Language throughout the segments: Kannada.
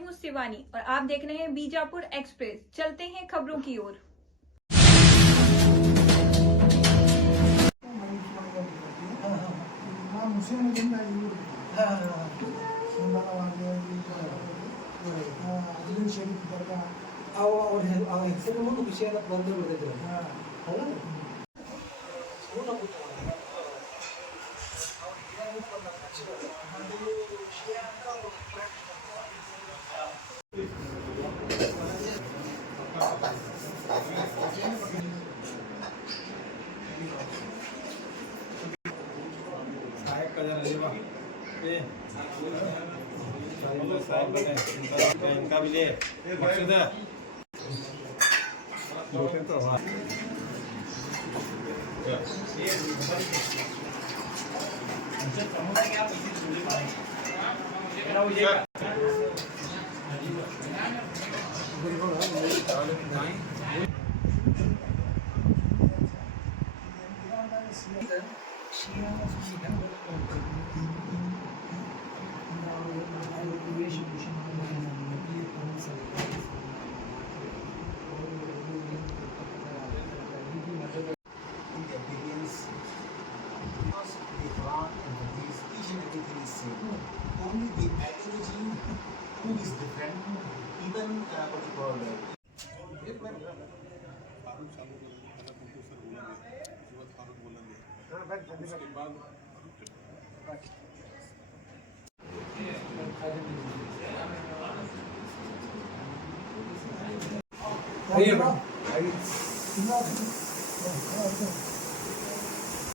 हूँ शिवानी और आप देख रहे हैं बीजापुर एक्सप्रेस। चलते हैं खबरों की ओर। इनका भी ले मकसद है only the ideology who is different, even what you call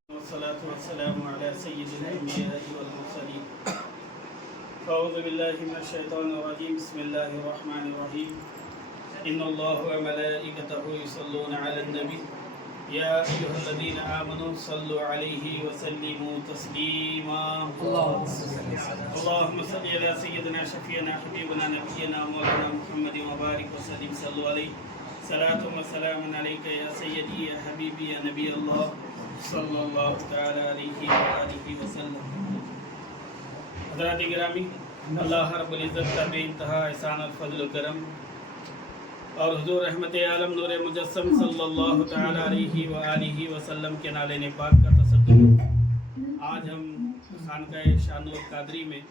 والصلاة والسلام على سيد الأنبياء والمرسلين. أعوذ بالله من الشيطان الرجيم. بسم الله الرحمن الرحيم. إن الله وملائكته يصلون على النبي يا أيها الذين آمنوا صلوا عليه وسلموا تسليما. اللهم صل على سيدنا شفيعنا حبيبنا نبينا مولانا محمد وبارك وسلم. صلوا عليه صلاة وسلام عليك يا سيدي يا حبيبي يا نبي الله صلی اللہ تعالی علیہ وآلہ وسلم. حضرات گرامی، اللہ رب العزت کا بے انتہا احسان اور فضل و کرم اور حضور رحمت عالم نور مجسم صلی اللہ تعالی علیہ وآلہ وسلم کے نالے پاک کا تصدق. آج ہم خانقاہ شاہ نور قادری میں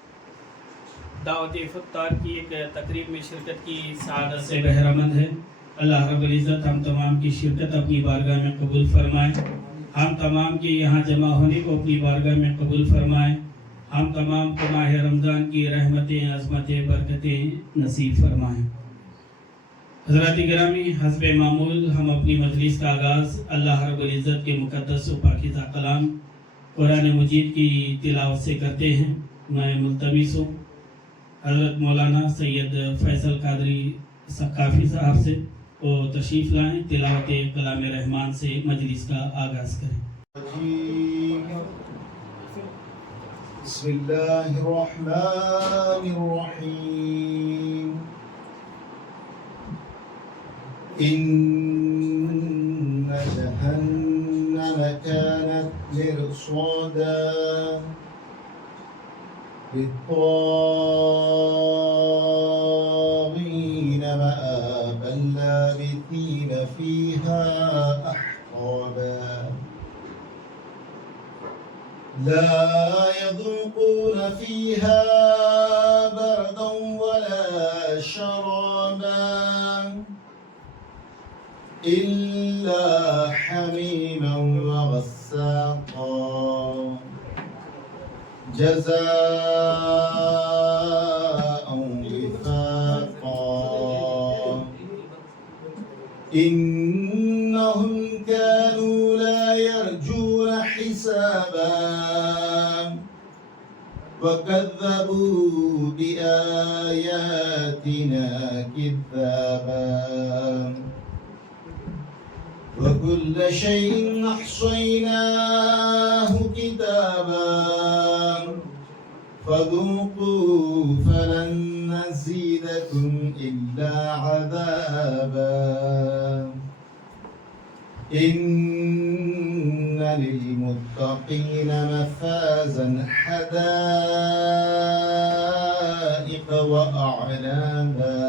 دعوت افطار کی ایک تقریب میں شرکت کی سعادت سے بہرمند ہے. اللہ رب العزت ہم تمام کی شرکت اپنی بارگاہ میں قبول فرمائے. ہم تمام کے یہاں جمع ہونے کو اپنی بارگاہ میں قبول فرمائیں. ہم تمام کو ماہ رمضان کی رحمتیں عظمتیں برکتیں نصیب فرمائیں. حضرات گرامی، حسب معمول ہم اپنی مجلس کا آغاز اللہ رب العزت کے مقدس و پاکیزہ کلام قرآن مجید کی تلاوت سے کرتے ہیں. میں ملتمس ہوں حضرت مولانا سید فیصل قادری ثقافی صاحب سے وہ تشریف لائیں، تلاوت کلام رحمان سے مجلس کا آغاز کریں. بسم اللہ الرحمن الرحیم. ان جہنم كانت مرصادا للطاغین مآبا لابثین فیہا احقابا لا يذوقون فيها بردا ولا شرابا إلا حميما وغساقا جزاء وفاقا إنهم كانوا لا يرجون حسابا وكذبوا بآياتنا كذابا وكل شيء أحصيناه كتابا فذوقوا فلن نزيدكم إلا عذابا إن للمتقين مفازا حدائق وأعنابا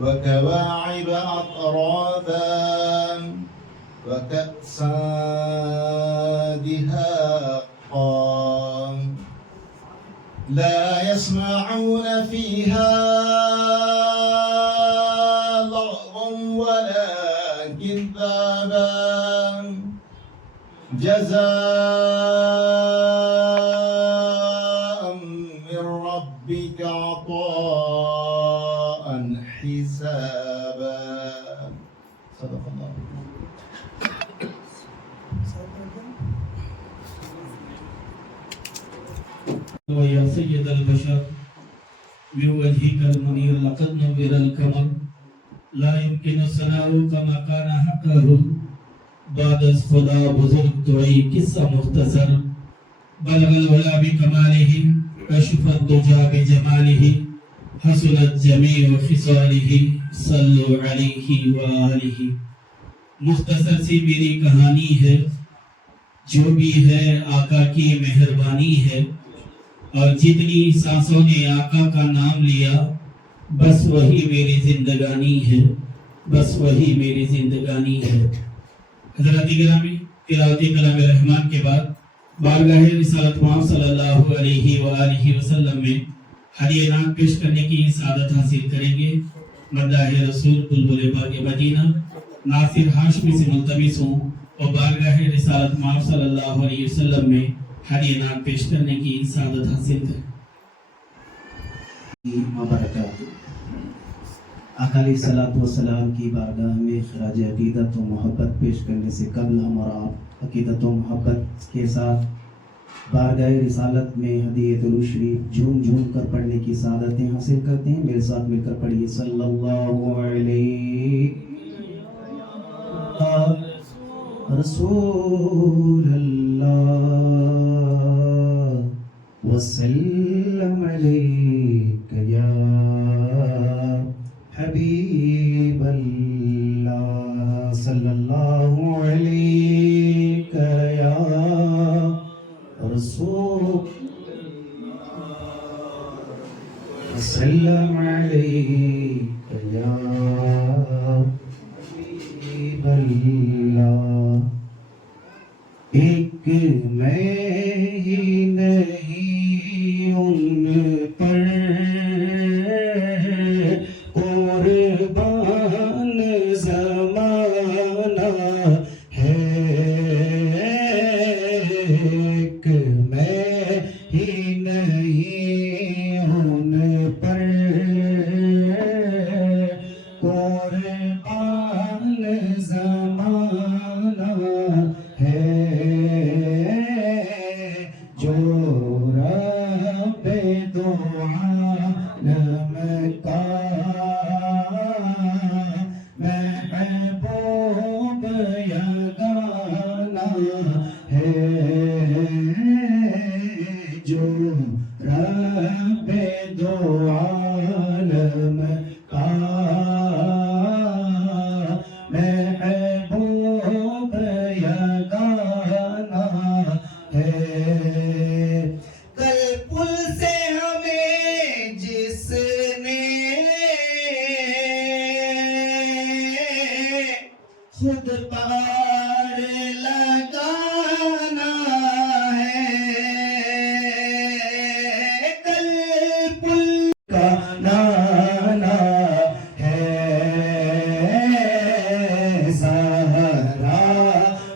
وكواعب أطرابا وكأسا دهاقا لا يسمعون فيها لغوا ولا كذابا جزاء من ربك عطاء حسابا صدق الله. ويا سيد البشر بوجهك المنير لقد نور القمر لا يمكن الثناء كما كان حقه بعد خدا بزرگ دعائی قصہ مختصر بلغ العلا بکمالہ کشف الدجا بجمالہ حسنت جمیع خصالہ صلو علیہ وآلہ. مختصر سی میری کہانی ہے، جو بھی ہے آقا کی مہربانی ہے، اور جتنی سانسوں نے آقا کا نام لیا بس وہی میری زندگانی ہے، بس وہی میری زندگانی ہے. حضرات گرامی، تلاوت کلام رحمان کے بعد بارگاہ رسالت مآب صلی اللہ علیہ وآلہ وسلم میں ہدیہ نعت پیش کرنے کی سعادت حاصل کریں گے. مداح رسول بلبل باغ مدینہ ناصر ہاشمی سے ملتمس ہوں اور بارگاہ رسالت مآب صلی اللہ علیہ وسلم میں ہدیہ نعت پیش کرنے کی سعادت حاصل کریں. آقا علیہ الصلوۃ والسلام کی بارگاہ میں خراج عقیدت و محبت پیش کرنے سے قبل ہم اور آپ عقیدت و محبت کے ساتھ بارگاہ رسالت میں ہدیہ درود شریف جھوم جھوم کر پڑھنے کی سعادتیں حاصل کرتے ہیں. میرے ساتھ مل کر پڑھیے صلی اللہ علیہ رسول اللہ وسلم علیک یا حبیب اللہ صلی اللہ علیک یا رسول وسلم علیک یا حبیب اللہ. ایک میں ہی نہیں ان پر قربان زمانہ ہے، ایک میں ہی نہیں ان پر قربان زمانہ ہے، جو رب دو عالم کا محبوب یگانہ ہے، جو رب دو عالم کا محبوب یگانہ ہے. کل پل سے ہمیں جس نے خود پار لگانا ہے، کل پل کا نانا ہے، زہرا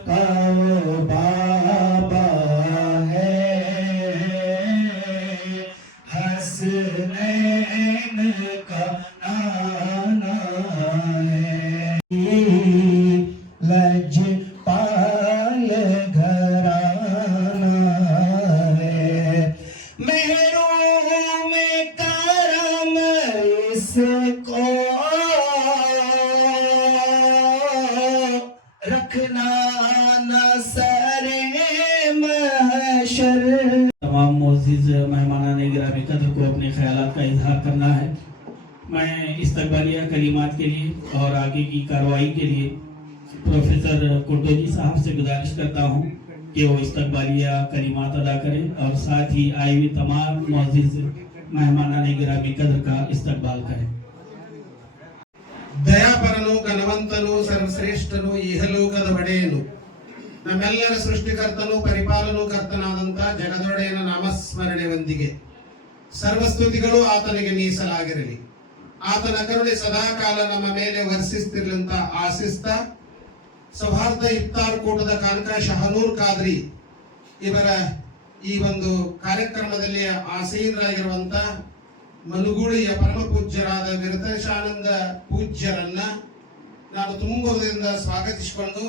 کا وہ بابا ہے، حسنین کا نانا ہے، لج پال گھرانہ ہے، محروم کرم اس کو رکھنا نہ سر محشر. تمام معزز مہمانان گرامی قدر کو اپنے خیالات کا اظہار کرنا ہے. میں استقبالیہ کلمات کے لیے اور آگے کی کارروائی کے لیے پروفیسر کرٹوجی صاحب سے گزارش کرتا ہوں کہ وہ استقبالیہ کلمات ادا کریں اور ساتھ ہی آئی ہوئی تمام معزز मेहमान गिरामी कदर का इस्तकबाल करें। ದಯಾಪರನು ಘನವಂತನು ಸರ್ವಶ್ರೇಷ್ಠನು ಇಹಲೋಕದ ಒಡೆಯನು ನಮ್ಮೆಲ್ಲರ ಸೃಷ್ಟಿಕರ್ತನು ಪರಿಪಾಲನು ಕರ್ತನಾದಂತ ಜಗದೊಡೆಯನ ನಾಮಸ್ಮರಣೆಯೊಂದಿಗೆ ಸರ್ವಸ್ತುತಿಗಳು ಆತನಿಗೆ ಮೀಸಲಾಗಿರಲಿ. ಆತನ ಕರುಣೆ ಸದಾಕಾಲ ನಮ್ಮ ಮೇಲೆ ವರ್ಷಿಸ್ತಿರ್ಲಂತ ಆಶಿಸ್ತಾ ಸೌಹಾರ್ದ ಇಫ್ತಾರ್ ಕೂಟದ ಕಾನಕ ಶಹನೂರ್ ಖಾದ್ರಿ ಇವರ ಈ ಒಂದು ಕಾರ್ಯಕ್ರಮದಲ್ಲಿ ಆಸೀನರಾಗಿರುವಂತ ಮನುಗುಳಿಯ ಪರಮ ಪೂಜ್ಯರಾದ ವಿರತೇಶಾನಂದ ಪೂಜ್ಯರನ್ನ ನಾನು ತುಂಬದಿಂದ ಸ್ವಾಗತಿಸಿಕೊಂಡು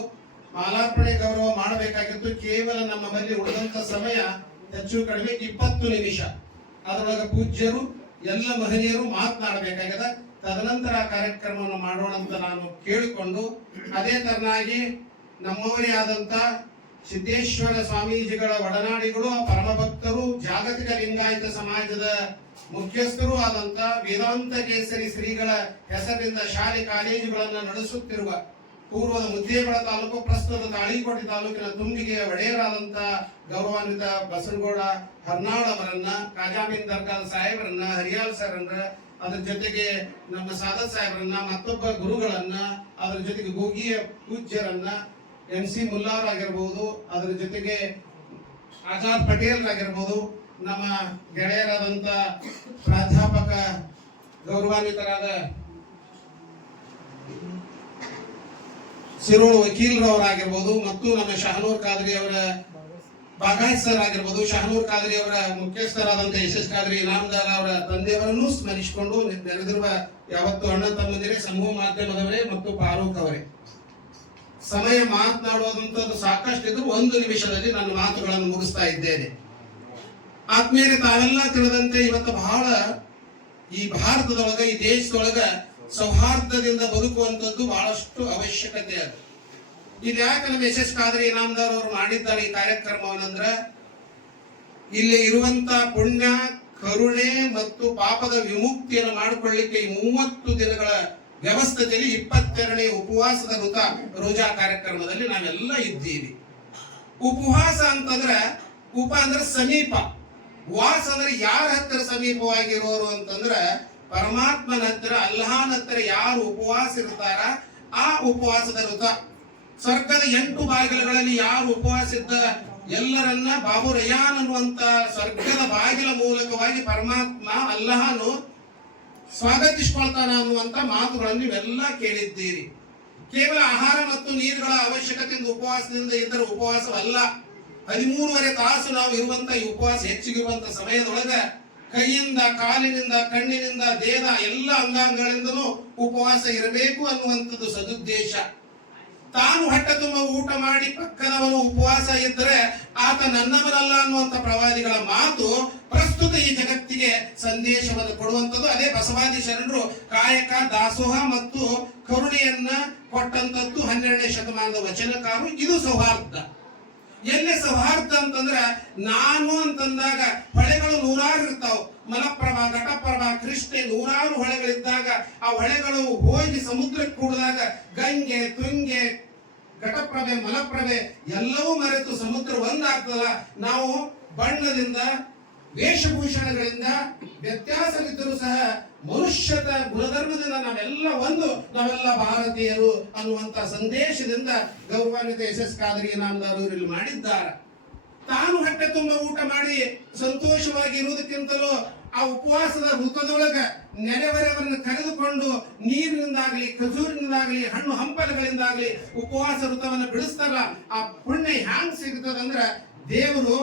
ಮಾಲಾರ್ಪಣೆ ಗೌರವ ಮಾಡಬೇಕಾಗಿತ್ತು. ಕೇವಲ ನಮ್ಮ ಬಳಿ ಉಳಿದಂತ ಸಮಯ ಹೆಚ್ಚು ಕಡಿಮೆ 20 ನಿಮಿಷ. ಅದರೊಳಗೆ ಪೂಜ್ಯರು ಎಲ್ಲ ಮಹನೀಯರು ಮಾತನಾಡಬೇಕಾಗಿದೆ. ತದನಂತರ ಕಾರ್ಯಕ್ರಮವನ್ನು ಮಾಡೋಣ ಅಂತ ನಾನು ಕೇಳಿಕೊಂಡು, ಅದೇ ತರನಾಗಿ ನಮ್ಮವರೇ ಆದಂತ ಸಿದ್ದೇಶ್ವರ ಸ್ವಾಮೀಜಿಗಳ ಒಡನಾಡಿಗಳು, ಪರಮ ಭಕ್ತರು, ಜಾಗತಿಕ ಲಿಂಗಾಯತ ಸಮಾಜದ ಮುಖ್ಯಸ್ಥರು ಆದಂತ ವೇದಾಂತ ಕೇಸರಿ ಶ್ರೀಗಳ ಹೆಸರಿನಿಂದ ಶಾಲೆ ಕಾಲೇಜುಗಳನ್ನು ನಡೆಸುತ್ತಿರುವ ಪೂರ್ವದ ಮುದ್ದೇಬೇಳ ತಾಲೂಕು, ಪ್ರಸ್ತುತ ತಾಳಿಕೋಟೆ ತಾಲೂಕಿನ ತುಂಬಿಗೆಯ ಒಡೆಯರಾದಂತ ಗೌರವಾನ್ವಿತ ಬಸನಗೌಡ ಹರ್ನಾಳ್ ಅವರನ್ನ, ಕಾಜಾಮೀನ್ ದರ್ಗಾದ ಸಾಹೇಬರನ್ನ, ಹರಿಯಾಲ್ ಸರ್ರನ್ನ, ಅದ್ರ ಜೊತೆಗೆ ನಮ್ಮ ಸಾದತ್ ಸಾಹೇಬರನ್ನ, ಮತ್ತೊಬ್ಬ ಗುರುಗಳನ್ನ, ಅದರ ಜೊತೆಗೆ ಗೋಗಿಯ ಪೂಜ್ಯರನ್ನ, MC ಮುಲ್ಲಾರ್ ಆಗಿರ್ಬೋದು, ಅದರ ಜೊತೆಗೆ ಆಜಾದ್ ಪಟೇಲ್ ಆಗಿರ್ಬೋದು, ನಮ್ಮ ಗೆಳೆಯರಾದಂತ ಪ್ರಾಧ್ಯಾಪಕ ಗೌರವಾನ್ವಿತರಾದ ಸಿರೋಳ್ ವಕೀಲರವರಾಗಿರ್ಬೋದು, ಮತ್ತು ನಮ್ಮ ಶಹನೂರ್ ಖಾದ್ರಿ ಅವರ ಬಾಗಾಯತ್ ಸರ್ ಆಗಿರ್ಬೋದು, ಶಹನೂರ್ ಖಾದ್ರಿ ಅವರ ಮುಖ್ಯಸ್ಥರಾದಂತ SS ಖಾದ್ರಿ ಇನಾಮದಾರ ಅವರ ತಂದೆಯವರನ್ನು ಸ್ಮರಿಸಿಕೊಂಡು ನೆರೆದಿರುವ ಯಾವತ್ತು ಅಣ್ಣ ತಮ್ಮಂದಿರೇ, ಸಮೂಹ ಮಾಧ್ಯಮದವರೇ ಮತ್ತು ಫಾರೂಕ್ ಅವರೇ, ಸಮಯ ಮಾತನಾಡುವಂತದ್ದು ಸಾಕಷ್ಟು ಇದ್ರು 1 ನಿಮಿಷದಲ್ಲಿ ನನ್ನ ಮಾತುಗಳನ್ನು ಮುಗಿಸ್ತಾ ಇದ್ದೇನೆ. ಆತ್ಮೀಯರೇ, ತಾವೆಲ್ಲ ತಿಳಿದಂತೆ ಇವತ್ತು ಬಹಳ ಈ ಭಾರತದೊಳಗ, ಈ ದೇಶದೊಳಗ ಸೌಹಾರ್ದದಿಂದ ಬದುಕುವಂತದ್ದು ಬಹಳಷ್ಟು ಅವಶ್ಯಕತೆ ಅದು. ಇಲ್ಲಿ ಯಾಕೆ ನಮ್ಮ SS ಖಾದ್ರಿ ಇನಾಮದಾರ್ ಅವರು ಮಾಡಿದ್ದಾರೆ ಈ ಕಾರ್ಯಕ್ರಮವನ್ನಂದ್ರ, ಇಲ್ಲಿ ಇರುವಂತ ಪುಣ್ಯ, ಕರುಣೆ ಮತ್ತು ಪಾಪದ ವಿಮುಕ್ತಿಯನ್ನು ಮಾಡಿಕೊಳ್ಳಿಕ್ಕೆ ಈ 30 ದಿನಗಳ ವ್ಯವಸ್ಥೆಯಲ್ಲಿ 22ನೇ ಉಪವಾಸದ ರೋಜಾ ಕಾರ್ಯಕ್ರಮದಲ್ಲಿ ನಾವೆಲ್ಲ ಇದ್ದೀವಿ. ಉಪವಾಸ ಅಂತಂದ್ರೆ, ಉಪ ಅಂದ್ರೆ ಸಮೀಪ, ವಾಸ ಅಂದ್ರೆ ಯಾರ ಹತ್ತಿರ ಸಮೀಪವಾಗಿರೋರು ಅಂತಂದ್ರ ಪರಮಾತ್ಮನ ಹತ್ತಿರ, ಅಲ್ಲಾಹನ ಹತ್ತಿರ ಯಾರು ಉಪವಾಸ ಇರ್ತಾರ ಆ ಉಪವಾಸದ ಋತ. ಸ್ವರ್ಗದ 8 ಬಾಗಿಲುಗಳಲ್ಲಿ ಯಾರು ಉಪವಾಸ ಇದ್ದ ಎಲ್ಲರನ್ನ ಬಾಬು ರಯಾನ್ ಅನ್ನುವಂತ ಸ್ವರ್ಗದ ಬಾಗಿಲ ಮೂಲಕವಾಗಿ ಪರಮಾತ್ಮ ಅಲ್ಲಾಹನು ಸ್ವಾಗತಿಸಿಕೊಳ್ತಾನ ಅನ್ನುವಂತ ಮಾತುಗಳನ್ನು ನೀವೆಲ್ಲ ಕೇಳಿದ್ದೀರಿ. ಕೇವಲ ಆಹಾರ ಮತ್ತು ನೀರುಗಳ ಅವಶ್ಯಕತೆಯಿಂದ ಉಪವಾಸದಿಂದ ಇದ್ದರೆ ಉಪವಾಸವಲ್ಲ. 13.5 ತಾಸು ನಾವು ಇರುವಂತ ಈ ಉಪವಾಸ ಹೆಚ್ಚಿಗಿರುವಂತ ಸಮಯದೊಳಗ ಕೈಯಿಂದ, ಕಾಲಿನಿಂದ, ಕಣ್ಣಿನಿಂದ, ದೇಹದ ಎಲ್ಲ ಅಂಗಾಂಗಗಳಿಂದಲೂ ಉಪವಾಸ ಇರಬೇಕು ಅನ್ನುವಂಥದ್ದು ಸದುದ್ದೇಶ. ತಾನು ಹೊಟ್ಟೆ ತುಂಬ ಊಟ ಮಾಡಿ ಪಕ್ಕದವನು ಉಪವಾಸ ಇದ್ದರೆ ಆತ ನನ್ನವನಲ್ಲ ಅನ್ನುವಂತ ಪ್ರವಾದಿಗಳ ಮಾತು ಪ್ರಸ್ತುತ ಈ ಜಗತ್ತಿಗೆ ಸಂದೇಶವನ್ನು ಕೊಡುವಂಥದ್ದು. ಅದೇ ಬಸವಾದಿ ಶರಣರು ಕಾಯಕ, ದಾಸೋಹ ಮತ್ತು ಕರುಣೆಯನ್ನ ಕೊಟ್ಟಂತದ್ದು 12ನೇ ಶತಮಾನದ ವಚನಕಾರರು. ಇದು ಸೌಹಾರ್ದ. ಎಲ್ಲಿ ಸೌಹಾರ್ದ ಅಂತಂದ್ರ, ನಾನು ಅಂತಂದಾಗ ಹೊಳೆಗಳು 100 ಇರ್ತಾವ. ಮಲಪ್ರಭಾ, ಘಟಪ್ರಭಾ, ಕೃಷ್ಣೆ, 100 ಹೊಳೆಗಳಿದ್ದಾಗ ಆ ಹೊಳೆಗಳು ಹೋಗಿ ಸಮುದ್ರಕ್ಕೆ ಕೂಡಿದಾಗ ಗಂಗೆ, ತುಂಗೆ, ಘಟಪ್ರಭೆ, ಮಲಪ್ರಭೆ ಎಲ್ಲವೂ ಮರೆತು ಸಮುದ್ರ ಒಂದಾಗ್ತದ. ನಾವು ಬಣ್ಣದಿಂದ, ವೇಷಭೂಷಣಗಳಿಂದ ವ್ಯತ್ಯಾಸವಿದ್ದರೂ ಸಹ ಮನುಷ್ಯದ ಗುಣಧರ್ಮದಿಂದ ನಾವೆಲ್ಲ ಒಂದು, ನಾವೆಲ್ಲ ಭಾರತೀಯರು ಅನ್ನುವಂತ ಸಂದೇಶದಿಂದ ಗೌರವಾನ್ವಿತ SS ಖಾದ್ರಿ ಇನಾಮದಾರ್ ಇಲ್ಲಿ ಮಾಡಿದ್ದಾರೆ. ತಾನು ಹೊಟ್ಟೆ ತುಂಬ ಊಟ ಮಾಡಿ ಸಂತೋಷವಾಗಿ ಇರುವುದಕ್ಕಿಂತಲೂ ಆ ಉಪವಾಸದ ಋತುದೊಳಗ ನೆರೆಹೊರೆಯವರನ್ನು ಕರೆದುಕೊಂಡು ನೀರಿನಿಂದಾಗ್ಲಿ, ಖಜೂರಿನಿಂದಾಗ್ಲಿ, ಹಣ್ಣು ಹಂಪಲುಗಳಿಂದಾಗ್ಲಿ ಉಪವಾಸ ಋತುವನ್ನು ಬಿಡಿಸ್ತಾರಲ್ಲ, ಆ ಪುಣ್ಯ ಹ್ಯಾಂಗ್ ಸಿಗ್ತದಂದ್ರ ದೇವರು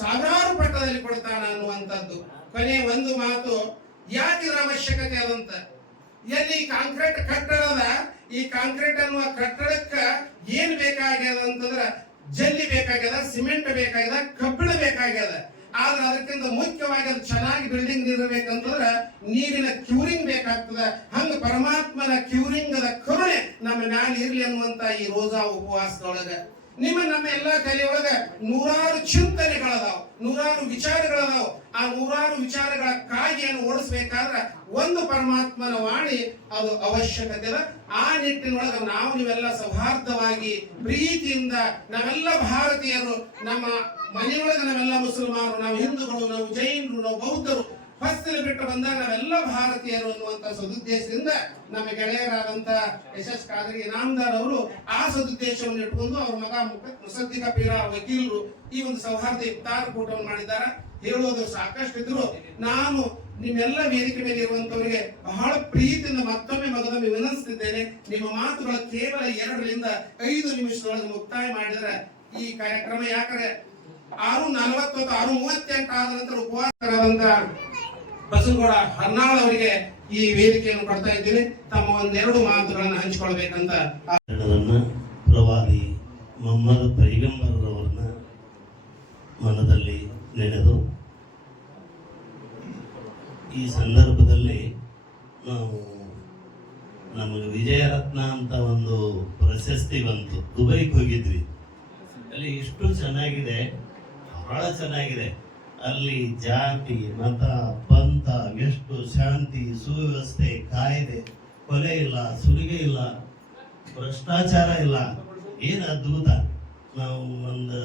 1000 ಪಟ್ಟದಲ್ಲಿ ಕೊಡ್ತಾನ ಅನ್ನುವಂಥದ್ದು. ಕೊನೆ ಒಂದು ಮಾತು, ಯಾಕಿದ್ರ ಅವಶ್ಯಕತೆ ಅದಂತ. ಎಲ್ಲಿ ಕಾಂಕ್ರೀಟ್ ಕಟ್ಟಡ ಅದ, ಈ ಕಾಂಕ್ರೀಟ್ ಅನ್ನುವ ಕಟ್ಟಡಕ್ಕ ಏನ್ ಬೇಕಾಗ್ಯದ ಅಂತಂದ್ರ ಜಲ್ಲಿ ಬೇಕಾಗ್ಯದ, ಸಿಮೆಂಟ್ ಬೇಕಾಗ್ಯದ, ಕಬ್ಬಿಣ ಬೇಕಾಗ್ಯದ. ಆದ್ರೆ ಅದಕ್ಕಿಂತ ಮುಖ್ಯವಾಗಿ ಅದು ಚೆನ್ನಾಗಿ ಬಿಲ್ಡಿಂಗ್ ಇರಬೇಕಂತಂದ್ರ ನೀರಿನ ಕ್ಯೂರಿಂಗ್ ಬೇಕಾಗ್ತದ. ಹಂಗ ಪರಮಾತ್ಮನ ಕ್ಯೂರಿಂಗ್ ಅದ ಕರುಣೆ ನಮ್ಮ ಮ್ಯಾಲ ಇರ್ಲಿ ಅನ್ನುವಂತ ಈ ರೋಜಾ ಉಪವಾಸದೊಳಗ ನಮ್ಮ ಎಲ್ಲಾ ಕಲೆಯೊಳಗ 100 ಚಿಂತನೆಗಳದಾವ, 100 ವಿಚಾರಗಳದಾವ. ಆ 100 ವಿಚಾರಗಳ ಕಾಗಿಯನ್ನು ಓಡಿಸ್ಬೇಕಾದ್ರ ಒಂದು ಪರಮಾತ್ಮನ ವಾಣಿ ಅದು ಅವಶ್ಯಕತೆ ಅದ. ಆ ನಿಟ್ಟಿನೊಳಗ ನಾವು ನೀವೆಲ್ಲ ಸೌಹಾರ್ದವಾಗಿ, ಪ್ರೀತಿಯಿಂದ, ನಾವೆಲ್ಲ ಭಾರತೀಯರು, ನಮ್ಮ ಮನೆಯೊಳಗೆ ನಾವೆಲ್ಲ ಮುಸಲ್ಮಾನರು, ನಾವು ಹಿಂದೂಗಳು, ನಾವು ಜೈನರು, ನಾವು ಬೌದ್ಧರು ಹೊಸ್ತಿಲು ಬಿಟ್ಟು ಬಂದಾಗ ನಾವೆಲ್ಲ ಭಾರತೀಯರು ಅನ್ನುವಂತ ಸದುದ್ದೇಶದಿಂದ ನಮ್ಮ ಗೆಳೆಯರಾದಂತ ಯಶಸ್ ಖಾದ್ರಿ ಇನಾಮದಾರ್ ಅವರು ಆ ಸದುದ್ದೇಶವನ್ನು ಇಟ್ಕೊಂಡು ಅವ್ರ ಮಗ ಮುಸದ್ದಿಕ ಪೀರ ವಕೀಲರು ಈ ಒಂದು ಸೌಹಾರ್ದ ಇಫ್ತಾರ್ ಕೂಟವನ್ನು ಮಾಡಿದ್ದಾರೆ. ಹೇಳೋದು ಸಾಕಷ್ಟು ಇದ್ರು ನಾನು ನಿಮ್ಮೆಲ್ಲ ವೇದಿಕೆ ಮೇಲೆ ಇರುವಂತವರಿಗೆ ಬಹಳ ಪ್ರೀತಿಯಿಂದ ಮತ್ತೊಮ್ಮೆ ಮಗದೊಮ್ಮೆ ವಿನಂತಿಸಿದ್ದೇನೆ. ನಿಮ್ಮ ಮಾತುಗಳು ಕೇವಲ 2 ರಿಂದ 5 ನಿಮಿಷದೊಳಗೆ ಮುಕ್ತಾಯ ಮಾಡಿದ್ರೆ ಈ ಕಾರ್ಯಕ್ರಮ, ಯಾಕಂದ್ರೆ 6:40 6:38 ಆದ ನಂತರ ಉಪವಾಸರಾದಂತ ಬಸವಗೌಡ ಹರ್ನಾಳ್ ಅವರಿಗೆ ಈ ವೇದಿಕೆಯನ್ನು ಕೊಡ್ತಾ ಇದ್ದೀನಿ. ತಮ್ಮ 1-2 ಮಾತುಗಳನ್ನು ಹಂಚಿಕೊಳ್ಬೇಕಂತ. ಪ್ರವಾದಿ ಮೊಹಮ್ಮದ್ ಪೈಗಂಬರರವರನ್ನ ಮನದಲ್ಲಿ ನೆನೆದು ಈ ಸಂದರ್ಭದಲ್ಲಿ ನಾವು ನಮಗೆ ವಿಜಯರತ್ನ ಅಂತ ಒಂದು ಪ್ರಶಸ್ತಿ ಬಂತು. ದುಬೈಗೆ ಹೋಗಿದ್ವಿ. ಅಲ್ಲಿ ಎಷ್ಟು ಚೆನ್ನಾಗಿದೆ, ಬಹಳ ಚೆನ್ನಾಗಿದೆ. ಅಲ್ಲಿ ಜಾತಿ ಮತ ಪಂಥ ಎಷ್ಟು ಶಾಂತಿ ಸುವ್ಯವಸ್ಥೆ ಕಾಯ್ದೆ, ಕೊಲೆ ಇಲ್ಲ, ಸುಲಿಗೆ ಇಲ್ಲ, ಭ್ರಷ್ಟಾಚಾರ ಇಲ್ಲ. ಏನು ಅದ್ಭುತ. ನಾವು ಒಂದು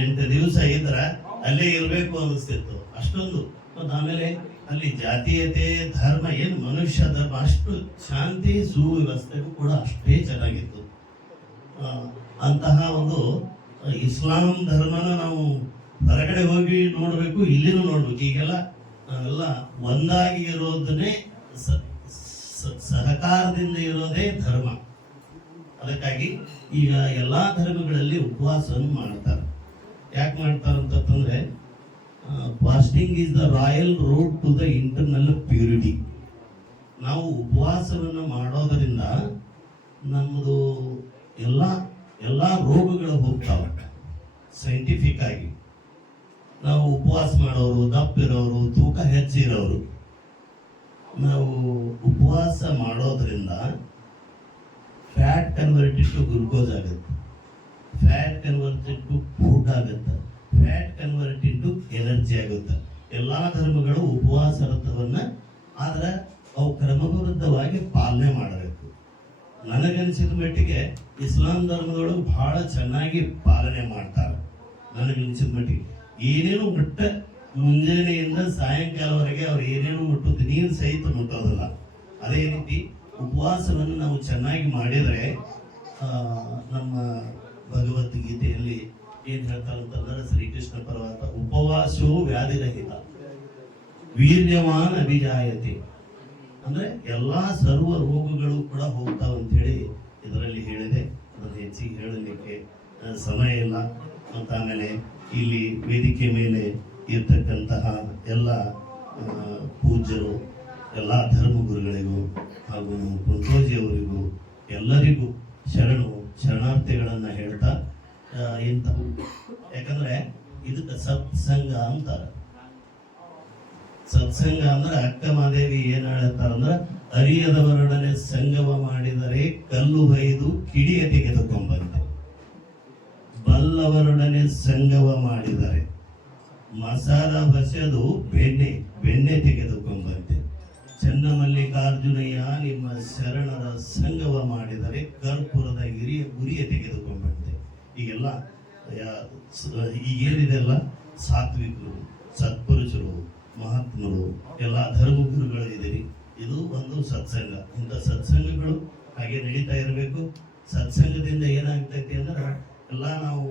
8 ದಿವಸ ಇದ್ರೆ ಅಲ್ಲೇ ಇರಬೇಕು ಅನಿಸ್ತಿತ್ತು, ಅಷ್ಟೊಂದು. ಮತ್ತು ಆಮೇಲೆ ಅಲ್ಲಿ ಜಾತೀಯತೆ ಧರ್ಮ ಏನು ಮನುಷ್ಯ ಧರ್ಮ ಅಷ್ಟು ಶಾಂತಿ ಸುವ್ಯವಸ್ಥೆಗೂ ಕೂಡ ಅಷ್ಟೇ ಚೆನ್ನಾಗಿತ್ತು. ಅಂತಹ ಒಂದು ಇಸ್ಲಾಂ ಧರ್ಮನ ನಾವು ಹೊರಗಡೆ ಹೋಗಿ ನೋಡ್ಬೇಕು, ಇಲ್ಲಿನೂ ನೋಡ್ಬೇಕು. ಈಗೆಲ್ಲ ನಾವೆಲ್ಲ ಒಂದಾಗಿ ಇರೋದನ್ನೇ ಸಹಕಾರದಿಂದ ಇರೋದೇ ಧರ್ಮ. ಅದಕ್ಕಾಗಿ ಈಗ ಎಲ್ಲಾ ಧರ್ಮಗಳಲ್ಲಿ ಉಪವಾಸವನ್ನು ಮಾಡ್ತಾರೆ. ಯಾಕೆ ಮಾಡ್ತಾರೆ ಅಂತಂದ್ರೆ fasting is the royal road to the internal purity. ನಾವು ಉಪವಾಸವನ್ನು ಮಾಡೋದರಿಂದ ನಮ್ಮದು ಎಲ್ಲ ರೋಗಗಳು ಹೋಗ್ತಾವೆ. ಸೈಂಟಿಫಿಕ್ ಆಗಿ ನಾವು ಉಪವಾಸ ಮಾಡೋರು, ದಪ್ಪಿರೋರು, ತೂಕ ಹೆಚ್ಚಿರೋರು, ನಾವು ಉಪವಾಸ ಮಾಡೋದ್ರಿಂದ ಫ್ಯಾಟ್ ಕನ್ವರ್ಟೆಡ್ ಟು ಗ್ಲುಕೋಸ್ ಆಗುತ್ತೆ, ಫ್ಯಾಟ್ ಕನ್ವರ್ಟೆಡ್ ಟು ಫುಡ್ ಆಗುತ್ತೆ, ಫ್ಯಾಟ್ ಕನ್ವರ್ಟೆಡ್ ಟು ಎನರ್ಜಿ ಆಗುತ್ತೆ. ಎಲ್ಲಾ ಧರ್ಮಗಳು ಉಪವಾಸ ವ್ರತವನ್ನ ಆದ್ರೆ ಅವು ಕ್ರಮಬದ್ಧವಾಗಿ ಪಾಲನೆ ಮಾಡಬೇಕು. ನನಗನ್ಸಿದ ಮಟ್ಟಿಗೆ ಇಸ್ಲಾಂ ಧರ್ಮದೊಳಗೆ ಬಹಳ ಚೆನ್ನಾಗಿ ಪಾಲನೆ ಮಾಡ್ತಾರೆ. ನನಗನ್ಸಿದ ಮಟ್ಟಿಗೆ ಏನೇನು ಮುಟ್ಟ ಮುಂಜಾನೆಯಿಂದ ಸಾಯಂಕಾಲವರೆಗೆ ಅವ್ರು ಏನೇನು ಮುಟ್ಟುತ್ತೆ, ನೀರು ಸಹಿತ ಮುಟ್ಟೋದಿಲ್ಲ. ಅದೇ ರೀತಿ ಉಪವಾಸವನ್ನು ನಾವು ಚೆನ್ನಾಗಿ ಮಾಡಿದರೆ ನಮ್ಮ ಭಗವದ್ಗೀತೆಯಲ್ಲಿ ಏನ್ ಹೇಳ್ತಾರೆ ಅಂತಂದ್ರೆ ಶ್ರೀಕೃಷ್ಣ ಪರಮಾತ್ಮ ಉಪವಾಸವು ವ್ಯಾಧಿರಹಿತ ವೀರ್ಯವಾನ್ ಅಭಿಜಾಯತೆ ಅಂದ್ರೆ ಎಲ್ಲಾ ಸರ್ವ ರೋಗಗಳು ಕೂಡ ಹೋಗ್ತಾವ ಅಂತ ಹೇಳಿ ಇದರಲ್ಲಿ ಹೇಳಿದೆ. ಅದನ್ನು ಹೆಚ್ಚಿಗೆ ಹೇಳಲಿಕ್ಕೆ ಸಮಯ ಇಲ್ಲ. ಮತ್ತು ಆಮೇಲೆ ಇಲ್ಲಿ ವೇದಿಕೆ ಮೇಲೆ ಇರ್ತಕ್ಕಂತಹ ಎಲ್ಲ ಪೂಜ್ಯರು, ಎಲ್ಲ ಧರ್ಮಗುರುಗಳಿಗೂ ಹಾಗೂ ಕುಂಟೋಜಿಯವರಿಗೂ ಎಲ್ಲರಿಗೂ ಶರಣಾರ್ಥಿಗಳನ್ನ ಹೇಳ್ತಾ ಇಂಥವು, ಯಾಕಂದ್ರೆ ಇದಕ್ಕೆ ಸತ್ಸಂಗ ಅಂತಾರೆ. ಸತ್ಸಂಗ ಅಂದ್ರೆ ಅಕ್ಕ ಮಾದೇವಿ ಏನ್ ಹೇಳ್ತಾರಂದ್ರ ಅರಿಯದವರೊಡನೆ ಸಂಗಮ ಮಾಡಿದರೆ ಕಲ್ಲು ಹೊಯ್ದು ಕಿಡಿಯ ತೆಗೆದುಕೊಂಬಂತೆ, ಬಲ್ಲವರೊಡನೆ ಸಂಗಮ ಮಾಡಿದರೆ ಮಸಾಲ ಬಸೆದು ಬೆಣ್ಣೆ ತೆಗೆದುಕೊಂಬಂತೆ, ಚನ್ನಮಲ್ಲಿಕಾರ್ಜುನಯ್ಯ ನಿಮ್ಮ ಶರಣರ ಸಂಗಮ ಮಾಡಿದರೆ ಕರ್ಪೂರದ ಗುರಿಯ ತೆಗೆದುಕೊಂಬಂತೆ. ಈಗೆಲ್ಲ ಈಗೇನಿದೆಲ್ಲ ಸಾತ್ವಿಕರು, ಸತ್ಪುರುಷರು, ಮಹಾತ್ಮರು, ಎಲ್ಲ ಧರ್ಮಗುರುಗಳು ಇದ್ದೀರಿ. ಇದು ಒಂದು ಸತ್ಸಂಗ. ಇಂಥ ಸತ್ಸಂಗಗಳು ಹಾಗೆ ನಡೀತಾ ಇರಬೇಕು. ಸತ್ಸಂಗದಿಂದ ಏನಾಗ್ತೈತಿ ಅಂದ್ರೆ ಎಲ್ಲ ನಾವು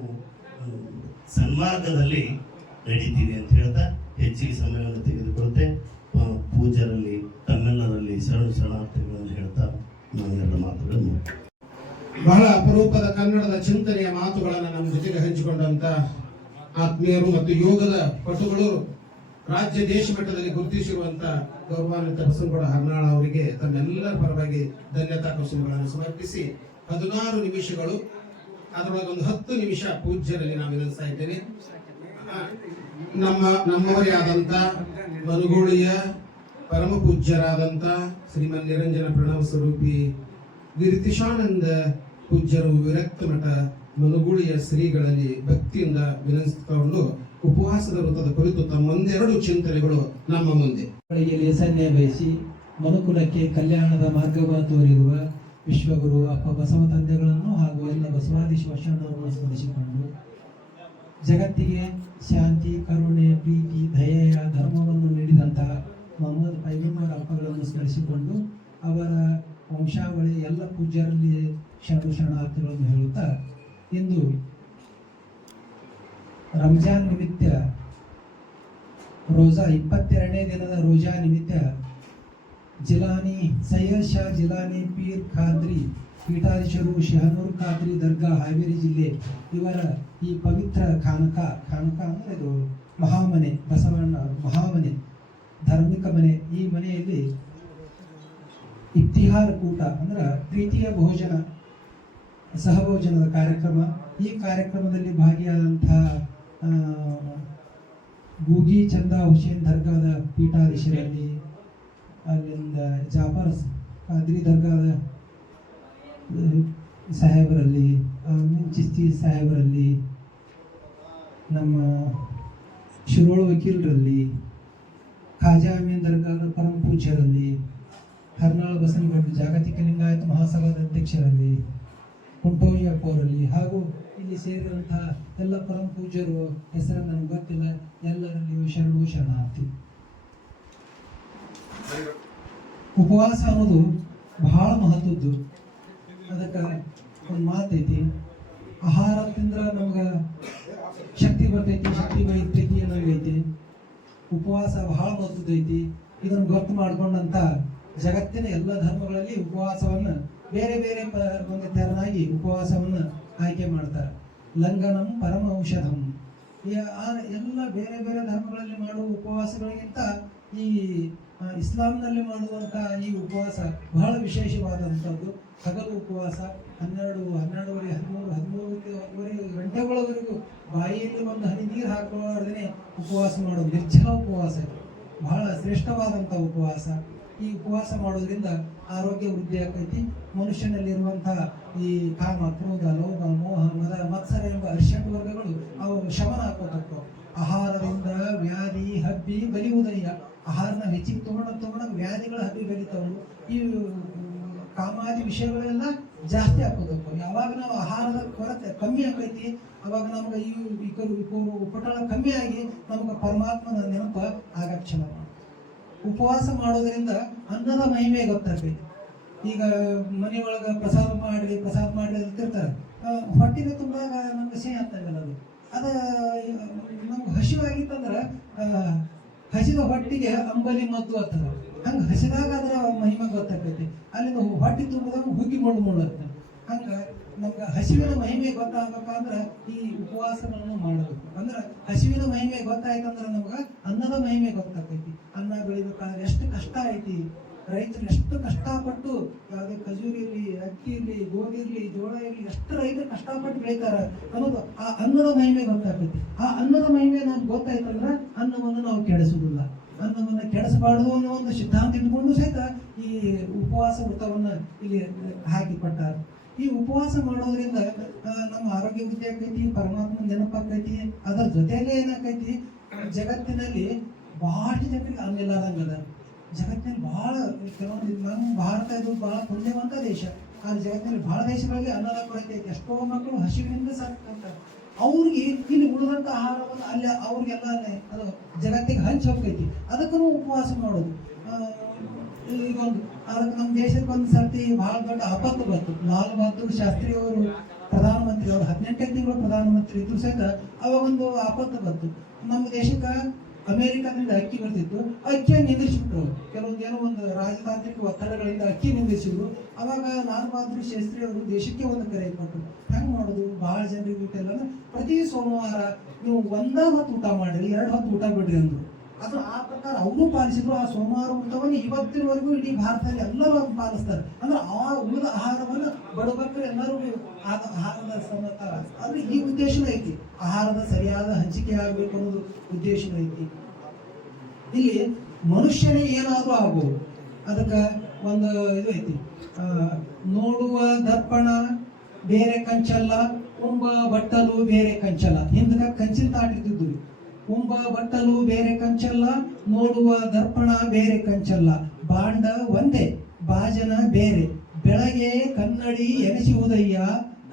ಸನ್ಮಾರ್ಗದಲ್ಲಿ ನಡೀತೀವಿ ಅಂತ ಹೇಳ್ತಾ ಹೆಚ್ಚಿಗೆ ಸಮಯವನ್ನು ತೆಗೆದುಕೊಳ್ತೆ ಪೂಜರಲ್ಲಿ ತಮ್ಮೆಲ್ಲರಲ್ಲಿ ಶರಣಾರ್ಥಿಗಳನ್ನು ಹೇಳ್ತಾ ನಾವು ಎಲ್ಲ ಮಾತುಗಳನ್ನು ಬಹಳ ಅಪರೂಪದ ಕನ್ನಡದ ಚಿಂತನೆಯ ಮಾತುಗಳನ್ನು ನಮ್ಮ ಜೊತೆಗೆ ಹಂಚಿಕೊಂಡಂತ ಆತ್ಮೀಯರು ಮತ್ತು ಯೋಗದ ಪಟುಗಳು, ರಾಜ್ಯ ದೇಶ ಮಟ್ಟದಲ್ಲಿ ಗುರುತಿಸಿರುವಂತ ಗೌರವಾನ್ವಿತ ಬಸವಗೌಡ ಹರ್ನಾಳ್ ಅವರಿಗೆ ತಮ್ಮೆಲ್ಲರ ಪರವಾಗಿ ಧನ್ಯತಾ ಕೌಶಲ್ಯಗಳನ್ನು ಸಮರ್ಪಿಸಿ 16 ನಿಮಿಷಗಳು, ಅದರೊಳಗೆ ಒಂದು 10 ನಿಮಿಷ ಪೂಜ್ಯರಲ್ಲಿ ನಾವು ವಿನಂತಿಸ್ತಾ ಇದ್ದೇನೆ. ನಮ್ಮವರೇ ಆದಂತ ಮನುಗೂಳಿಯ ಪರಮ ಪೂಜ್ಯರಾದಂತ ಶ್ರೀಮನ್ ನಿರಂಜನ ಪ್ರಣವ ಸ್ವರೂಪಿ ಗಿರಿತಿಶಾನಂದ ಪೂಜ್ಯರು ವಿರಕ್ತ ಮಠ ಮನುಗೂಳಿಯ ಶ್ರೀಗಳಲ್ಲಿ ಭಕ್ತಿಯಿಂದ ವಿನಂತಿಸಿಕೊಂಡು ಉಪವಾಸದ ವೃತ್ತದ ಕುರಿತು ತಮ್ಮ 1-2 ಚಿಂತನೆಗಳು ನಮ್ಮ ಮುಂದೆ ಹೆಸರನ್ನೇ ಬಯಸಿ ಮನುಕುಲಕ್ಕೆ ಕಲ್ಯಾಣದ ಮಾರ್ಗವನ್ನು ತೋರಿರುವ ವಿಶ್ವಗುರು ಅಪ್ಪ ಬಸವ ತಂದೆಗಳನ್ನು ಹಾಗೂ ಎಲ್ಲ ಬಸವಾದಿ ಶಿವಶರಣರನ್ನು ಸ್ಮರಿಸಿಕೊಂಡು ಜಗತ್ತಿಗೆ ಶಾಂತಿ, ಕರುಣೆ, ಪ್ರೀತಿ, ದಯೆಯ ಧರ್ಮವನ್ನು ನೀಡಿದ ಇಂದು ರಂಜಾನ್ ನಿಮಿತ್ತ ರೋಜಾ 22ನೇ ದಿನದ ರೋಜಾ ನಿಮಿತ್ತ ಜಿಲಾನಿ ಸೈಯದ್ ಶಾ ಜಿಲಾನಿ ಪೀರ್ ಖಾದ್ರಿ ಪೀಠಾಧೀಶರು ಶಹನೂರ್ ಖಾದ್ರಿ ದರ್ಗಾ ಹಾವೇರಿ ಜಿಲ್ಲೆ ಇವರ ಈ ಪವಿತ್ರ ಖಾನಕಾ ಅಂದರೆ ಇದು ಮಹಾಮನೆ, ಬಸವಣ್ಣ ಮಹಾಮನೆ, ಧಾರ್ಮಿಕ ಮನೆ. ಈ ಮನೆಯಲ್ಲಿ ಇಫ್ತಿಹಾರ್ ಕೂಟ ಅಂದ್ರೆ ಪ್ರೀತಿಯ ಭೋಜನ, ಸಹಭೋಜನದ ಕಾರ್ಯಕ್ರಮ. ಈ ಕಾರ್ಯಕ್ರಮದಲ್ಲಿ ಭಾಗಿಯಾದಂತಹ ಗೂಗಿ ಚಂದಾ ಹುಸೇನ್ ದರ್ಗಾದ ಪೀಠಾಧೀಶರಲ್ಲಿ, ಅಲ್ಲಿಂದ ಜಾಫರ್ ಖಾದ್ರಿ ದರ್ಗಾದ ಸಾಹೇಬರಲ್ಲಿ, ಚಿಸ್ತಿ ಸಾಹೇಬರಲ್ಲಿ, ನಮ್ಮ ಶಿರೋಳು ವಕೀಲರಲ್ಲಿ, ಖಾಜಾ ಅಮೀನ್ ದರ್ಗಾದ ಪರಮ ಪೂಜ್ಯರಲ್ಲಿ, ಹರ್ನಾಳ್ ಬಸನಗೌಡ ಜಾಗತಿಕ ಲಿಂಗಾಯತ ಮಹಾಸಭಾದ ಅಧ್ಯಕ್ಷರಲ್ಲಿ, ಕುಂಟೋಜಿಯಪ್ಪ ಅವರಲ್ಲಿ, ಹಾಗೂ ಇಲ್ಲಿ ಸೇರಿದಂತಹ ಎಲ್ಲ ಪರಮ ಪೂಜ್ಯರು ಹೆಸರು ನನಗೆ ಗೊತ್ತಿಲ್ಲ, ಎಲ್ಲರಲ್ಲಿಯೂ ಶರಣಾರ್ಥಿ. ಉಪವಾಸ ಅನ್ನೋದು ಬಹಳ ಮಹತ್ವದ್ದು. ಅದಕ್ಕೆ ಒಂದು ಮಾತೈತಿ, ಆಹಾರ ತಿಂದ್ರೆ ನಮ್ಗೆ ಶಕ್ತಿ ಬರ್ತೈತಿ, ಶಕ್ತಿ ಬೆಳಿತೈತಿ ಅನ್ನೋದೈತಿ. ಉಪವಾಸ ಬಹಳ ಮಹತ್ವದೈತಿ. ಇದನ್ನು ಗೊತ್ತು ಮಾಡ್ಕೊಂಡಂತ ಜಗತ್ತಿನ ಎಲ್ಲ ಧರ್ಮಗಳಲ್ಲಿ ಉಪವಾಸವನ್ನ ಬೇರೆ ಬೇರೆ ಒಂದು ತೆರನಾಗಿ ಉಪವಾಸವನ್ನ ಆಯ್ಕೆ ಮಾಡ್ತಾರೆ. ಲಂಘನಂ ಪರಮ ಔಷಧಂ. ಎಲ್ಲ ಬೇರೆ ಬೇರೆ ಧರ್ಮಗಳಲ್ಲಿ ಮಾಡುವ ಉಪವಾಸಗಳಿಗಿಂತ ಈ ಇಸ್ಲಾಂನಲ್ಲಿ ಮಾಡುವಂಥ ಈ ಉಪವಾಸ ಬಹಳ ವಿಶೇಷವಾದಂಥದ್ದು. ಹಗಲು ಉಪವಾಸ 12, 13 ಗಂಟೆಗಳವರೆಗೂ ಬಾಯಿಯಲ್ಲಿ ಒಂದು ಹನಿ ನೀರು ಹಾಕೊಳ್ಳೋದೇ ಉಪವಾಸ ಮಾಡೋದು ನಿರ್ಜಲ ಉಪವಾಸ. ಬಹಳ ಶ್ರೇಷ್ಠವಾದಂಥ ಉಪವಾಸ. ಈ ಉಪವಾಸ ಮಾಡೋದ್ರಿಂದ ಆರೋಗ್ಯ ವೃದ್ಧಿ ಆಕೈತಿ. ಮನುಷ್ಯನಲ್ಲಿರುವಂತಹ ಈ ಕಾಮ, ಕ್ರೋಧ, ಲೋಭ, ಮೋಹ, ಮದ, ಮತ್ಸರ ಎಂಬ ಅರ್ಷಡ್ ವರ್ಗಗಳು ಅವು ಶಮನ ಹಾಕೋತಕ್ಕವು. ಆಹಾರದಿಂದ ವ್ಯಾಧಿ ಹಬ್ಬಿ ಬಲಿಯುವುದಯ್ಯ. ಆಹಾರನ ಹೆಚ್ಚಿಗೆ ತಗೊಂಡಾಗ ವ್ಯಾಧಿಗಳ ಹಬ್ಬಿ ಬಲಿತಾವು. ಈ ಕಾಮಾದಿ ವಿಷಯಗಳೆಲ್ಲ ಜಾಸ್ತಿ ಹಾಕೋಬೇಕು. ಯಾವಾಗ ನಾವು ಆಹಾರದ ಕೊರತೆ ಕಮ್ಮಿ ಆಕೈತಿ, ಅವಾಗ ನಮ್ಗೆ ಈ ಉಪಟಳ ಕಮ್ಮಿ ಆಗಿ ನಮ್ಗೆ ಪರಮಾತ್ಮನ ನೆನಪ ಆಗಕ್ಕೆ ಕ್ಷಮ. ಉಪವಾಸ ಮಾಡೋದ್ರಿಂದ ಅನ್ನದ ಮಹಿಮೆ ಗೊತ್ತಾಗ್ತೈತಿ. ಈಗ ಮನೆಯೊಳಗೆ ಪ್ರಸಾದ ಮಾಡಿ ಅಂತಿರ್ತಾರೆ, ಹೊಟ್ಟಿಗೆ ತುಂಬಿದಾಗ ನಮ್ಗೆ ಸಿಹಿ ಆಗ್ತಾಗಲ್ಲ. ಅದು ನಮ್ಗೆ ಹಸಿವಾಗಿತ್ತಂದ್ರೆ ಹಸಿದ ಹೊಟ್ಟಿಗೆ ಅಂಬಲಿ ಮದ್ದು ಆಗ್ತದೆ. ಹಂಗೆ ಹಸಿದಾಗ ಅದರ ಮಹಿಮೆ ಗೊತ್ತಾಗ್ತೈತಿ. ಅಲ್ಲಿಂದ ಹೊಟ್ಟೆ ತುಂಬಿದಾಗ ಹುಗ್ಗಿ ಮುಳ್ಳುತ್ತೆ. ಹಂಗೆ ನಮ್ಗೆ ಹಸಿವಿನ ಮಹಿಮೆ ಗೊತ್ತಾಗಬೇಕಂದ್ರೆ ಈ ಉಪವಾಸಗಳನ್ನು ಮಾಡಬೇಕು. ಅಂದ್ರೆ ಹಸಿವಿನ ಮಹಿಮೆ ಗೊತ್ತಾಯ್ತಂದ್ರೆ ನಮ್ಗೆ ಅನ್ನದ ಮಹಿಮೆ ಗೊತ್ತಾಗ್ತೈತಿ. ಅನ್ನ ಬೆಳಿಬೇಕಾದ್ರೆ ಎಷ್ಟು ಕಷ್ಟ ಐತಿ, ರೈತರು ಎಷ್ಟು ಕಷ್ಟಪಟ್ಟು, ಯಾವುದೇ ಖಜೂರಿ ಇರಲಿ, ಅಕ್ಕಿ ಇರಲಿ, ಗೋಧಿ ಇರಲಿ, ಜೋಳ ಇರಲಿ, ಎಷ್ಟು ರೈತರು ಕಷ್ಟಪಟ್ಟು ಬೆಳಿತಾರ ಅನ್ನೋದು ಆ ಅನ್ನದ ಮಹಿಮೆ ಗೊತ್ತಾಗ್ತೈತಿ. ಆ ಅನ್ನದ ಮಹಿಮೆ ನಮ್ಗೆ ಗೊತ್ತಾಯ್ತಂದ್ರೆ ಅನ್ನವನ್ನು ನಾವು ಕೆಡಿಸುವುದಿಲ್ಲ. ಅನ್ನವನ್ನು ಕೆಡಿಸಬಾರ್ದು ಅನ್ನೋ ಒಂದು ಸಿದ್ಧಾಂತ ಇಟ್ಕೊಂಡು ಸಹಿತ ಈ ಉಪವಾಸ ವೃತ್ತವನ್ನು ಇಲ್ಲಿ ಹಾಕಿಕೊಟ್ಟಾರೆ. ಈ ಉಪವಾಸ ಮಾಡೋದ್ರಿಂದ ನಮ್ಮ ಆರೋಗ್ಯ ವೃದ್ಧಿ ಆಕೈತಿ, ಪರಮಾತ್ಮನ ನೆನಪಾಕೈತಿ. ಅದರ ಜೊತೆಗೆ ಏನಾಕೈತಿ, ಜಗತ್ತಿನಲ್ಲಿ ಬಹಳ ಜನರಿಗೆ ಅನ್ನಿಲ್ಲಾರಂಗದ. ಜಗತ್ತಿನಲ್ಲಿ ಬಹಳ ಕೆಲವೊಂದು, ನಮ್ಮ ಭಾರತ ಇದು ಬಹಳ ಪುಣ್ಯವಂತ ದೇಶ. ಆ ಜಗತ್ತಿನಲ್ಲಿ ಬಹಳ ದೇಶಗಳಿಗೆ ಅನ್ನದ ಕೊರತೆ ಐತಿ. ಎಷ್ಟೋ ಮಕ್ಕಳು ಹಸಿವಿನಿಂದ ಸಾಕ್ತಾರೆ. ಅವ್ರಿಗೆ ಇಲ್ಲಿ ಉಳಿದಂಥ ಆಹಾರವನ್ನು ಅಲ್ಲಿ ಅವ್ರಿಗೆಲ್ಲ ಅದು ಜಗತ್ತಿಗೆ ಹಂಚಿ ಹೋಗ್ತೈತಿ. ಅದಕ್ಕೂ ಉಪವಾಸ ಮಾಡೋದು. ಈಗೊಂದು ಅದಕ್ಕೆ ನಮ್ಮ ದೇಶಕ್ಕೆ ಒಂದು ಸರ್ತಿ ಬಹಳ ದೊಡ್ಡ ಆಪತ್ತು ಬಂತು. ಲಾಲ್ ಬಹದ್ದೂರ್ ಶಾಸ್ತ್ರಿ ಅವರು ಪ್ರಧಾನಮಂತ್ರಿ, ಅವರು 18 ತಿಂಗಳು ಪ್ರಧಾನಮಂತ್ರಿ ಇದ್ರು ಸಹಿತ ಅವಾಗ ಒಂದು ಆಪತ್ತು ಬಂತು. ನಮ್ಮ ದೇಶಕ್ಕೆ ಅಮೆರಿಕದಿಂದ ಅಕ್ಕಿ ಬರ್ತಿತ್ತು, ಅಕ್ಕಿಯನ್ನು ನಿಂದಿಸಿಬಿಟ್ರು. ಕೆಲವೊಂದೇನೋ ಒಂದು ರಾಜತಾಂತ್ರಿಕ ಒತ್ತಡಗಳಿಂದ ಅಕ್ಕಿ ನಿಂದಿಸಿದ್ರು. ಅವಾಗ ಲಾಲ್ ಬಹದ್ದೂರ್ ಶಾಸ್ತ್ರಿ ಅವರು ದೇಶಕ್ಕೆ ಒಂದು ಕರೆ ಕೊಟ್ಟರು. ಹೆಂಗೆ ಮಾಡೋದು, ಭಾಳ ಜನರಿಗೆ ಊಟ ಪ್ರತಿ ಸೋಮವಾರ ನೀವು 1 ಹೊತ್ತು ಊಟ ಮಾಡಿರಿ, 2 ಹೊತ್ತು ಊಟ ಬಿಡ್ರಿ ಅಂದರು. ಅದು ಆ ಪ್ರಕಾರ ಅವರು ಪಾಲಿಸಿದ್ರು. ಆ ಸೋಮವಾರ ಊಟವನ್ನು ಇವತ್ತಿನವರೆಗೂ ಇಡೀ ಭಾರತದಲ್ಲಿ ಎಲ್ಲರೂ ಪಾಲಿಸ್ತಾರೆ. ಅಂದ್ರೆ ಆ ಉಳಿದ ಆಹಾರವನ್ನು ಬಡಬಕ್ಕರು ಎಲ್ಲರೂ ಆಹಾರದ ಸಮೇತ. ಅಂದ್ರೆ ಈ ಉದ್ದೇಶನೂ ಐತಿ, ಆಹಾರದ ಸರಿಯಾದ ಹಂಚಿಕೆ ಆಗಬೇಕು ಅನ್ನೋದು ಉದ್ದೇಶನೂ ಐತಿ. ಇಲ್ಲಿ ಮನುಷ್ಯನೇ ಏನಾದರೂ ಆಗ್ಬೋದು. ಅದಕ್ಕೆ ಒಂದು ಇದು ಐತಿ, ನೋಡುವ ದರ್ಪಣ ಬೇರೆ ಕಂಚಲ್ಲ, ಉಂಬ ಬಟ್ಟಲು ಬೇರೆ ಕಂಚಲ್ಲ. ಹಿಂದಕ್ಕೆ ಕಂಚಿನ ತಾಟಿರ್ತಿದ್ವಿ. ಉಂಬ ಬಟ್ಟಲು ಬೇರೆ ಕಂಚಲ್ಲ, ನೋಡುವ ದರ್ಪಣ ಬೇರೆ ಕಂಚಲ್ಲ. ಬಾಂಡ ಒಂದೇ, ಬಾಜನ ಬೇರೆ. ಬೆಳಗ್ಗೆ ಕನ್ನಡಿ ಎನಿಸುವುದಯ್ಯ,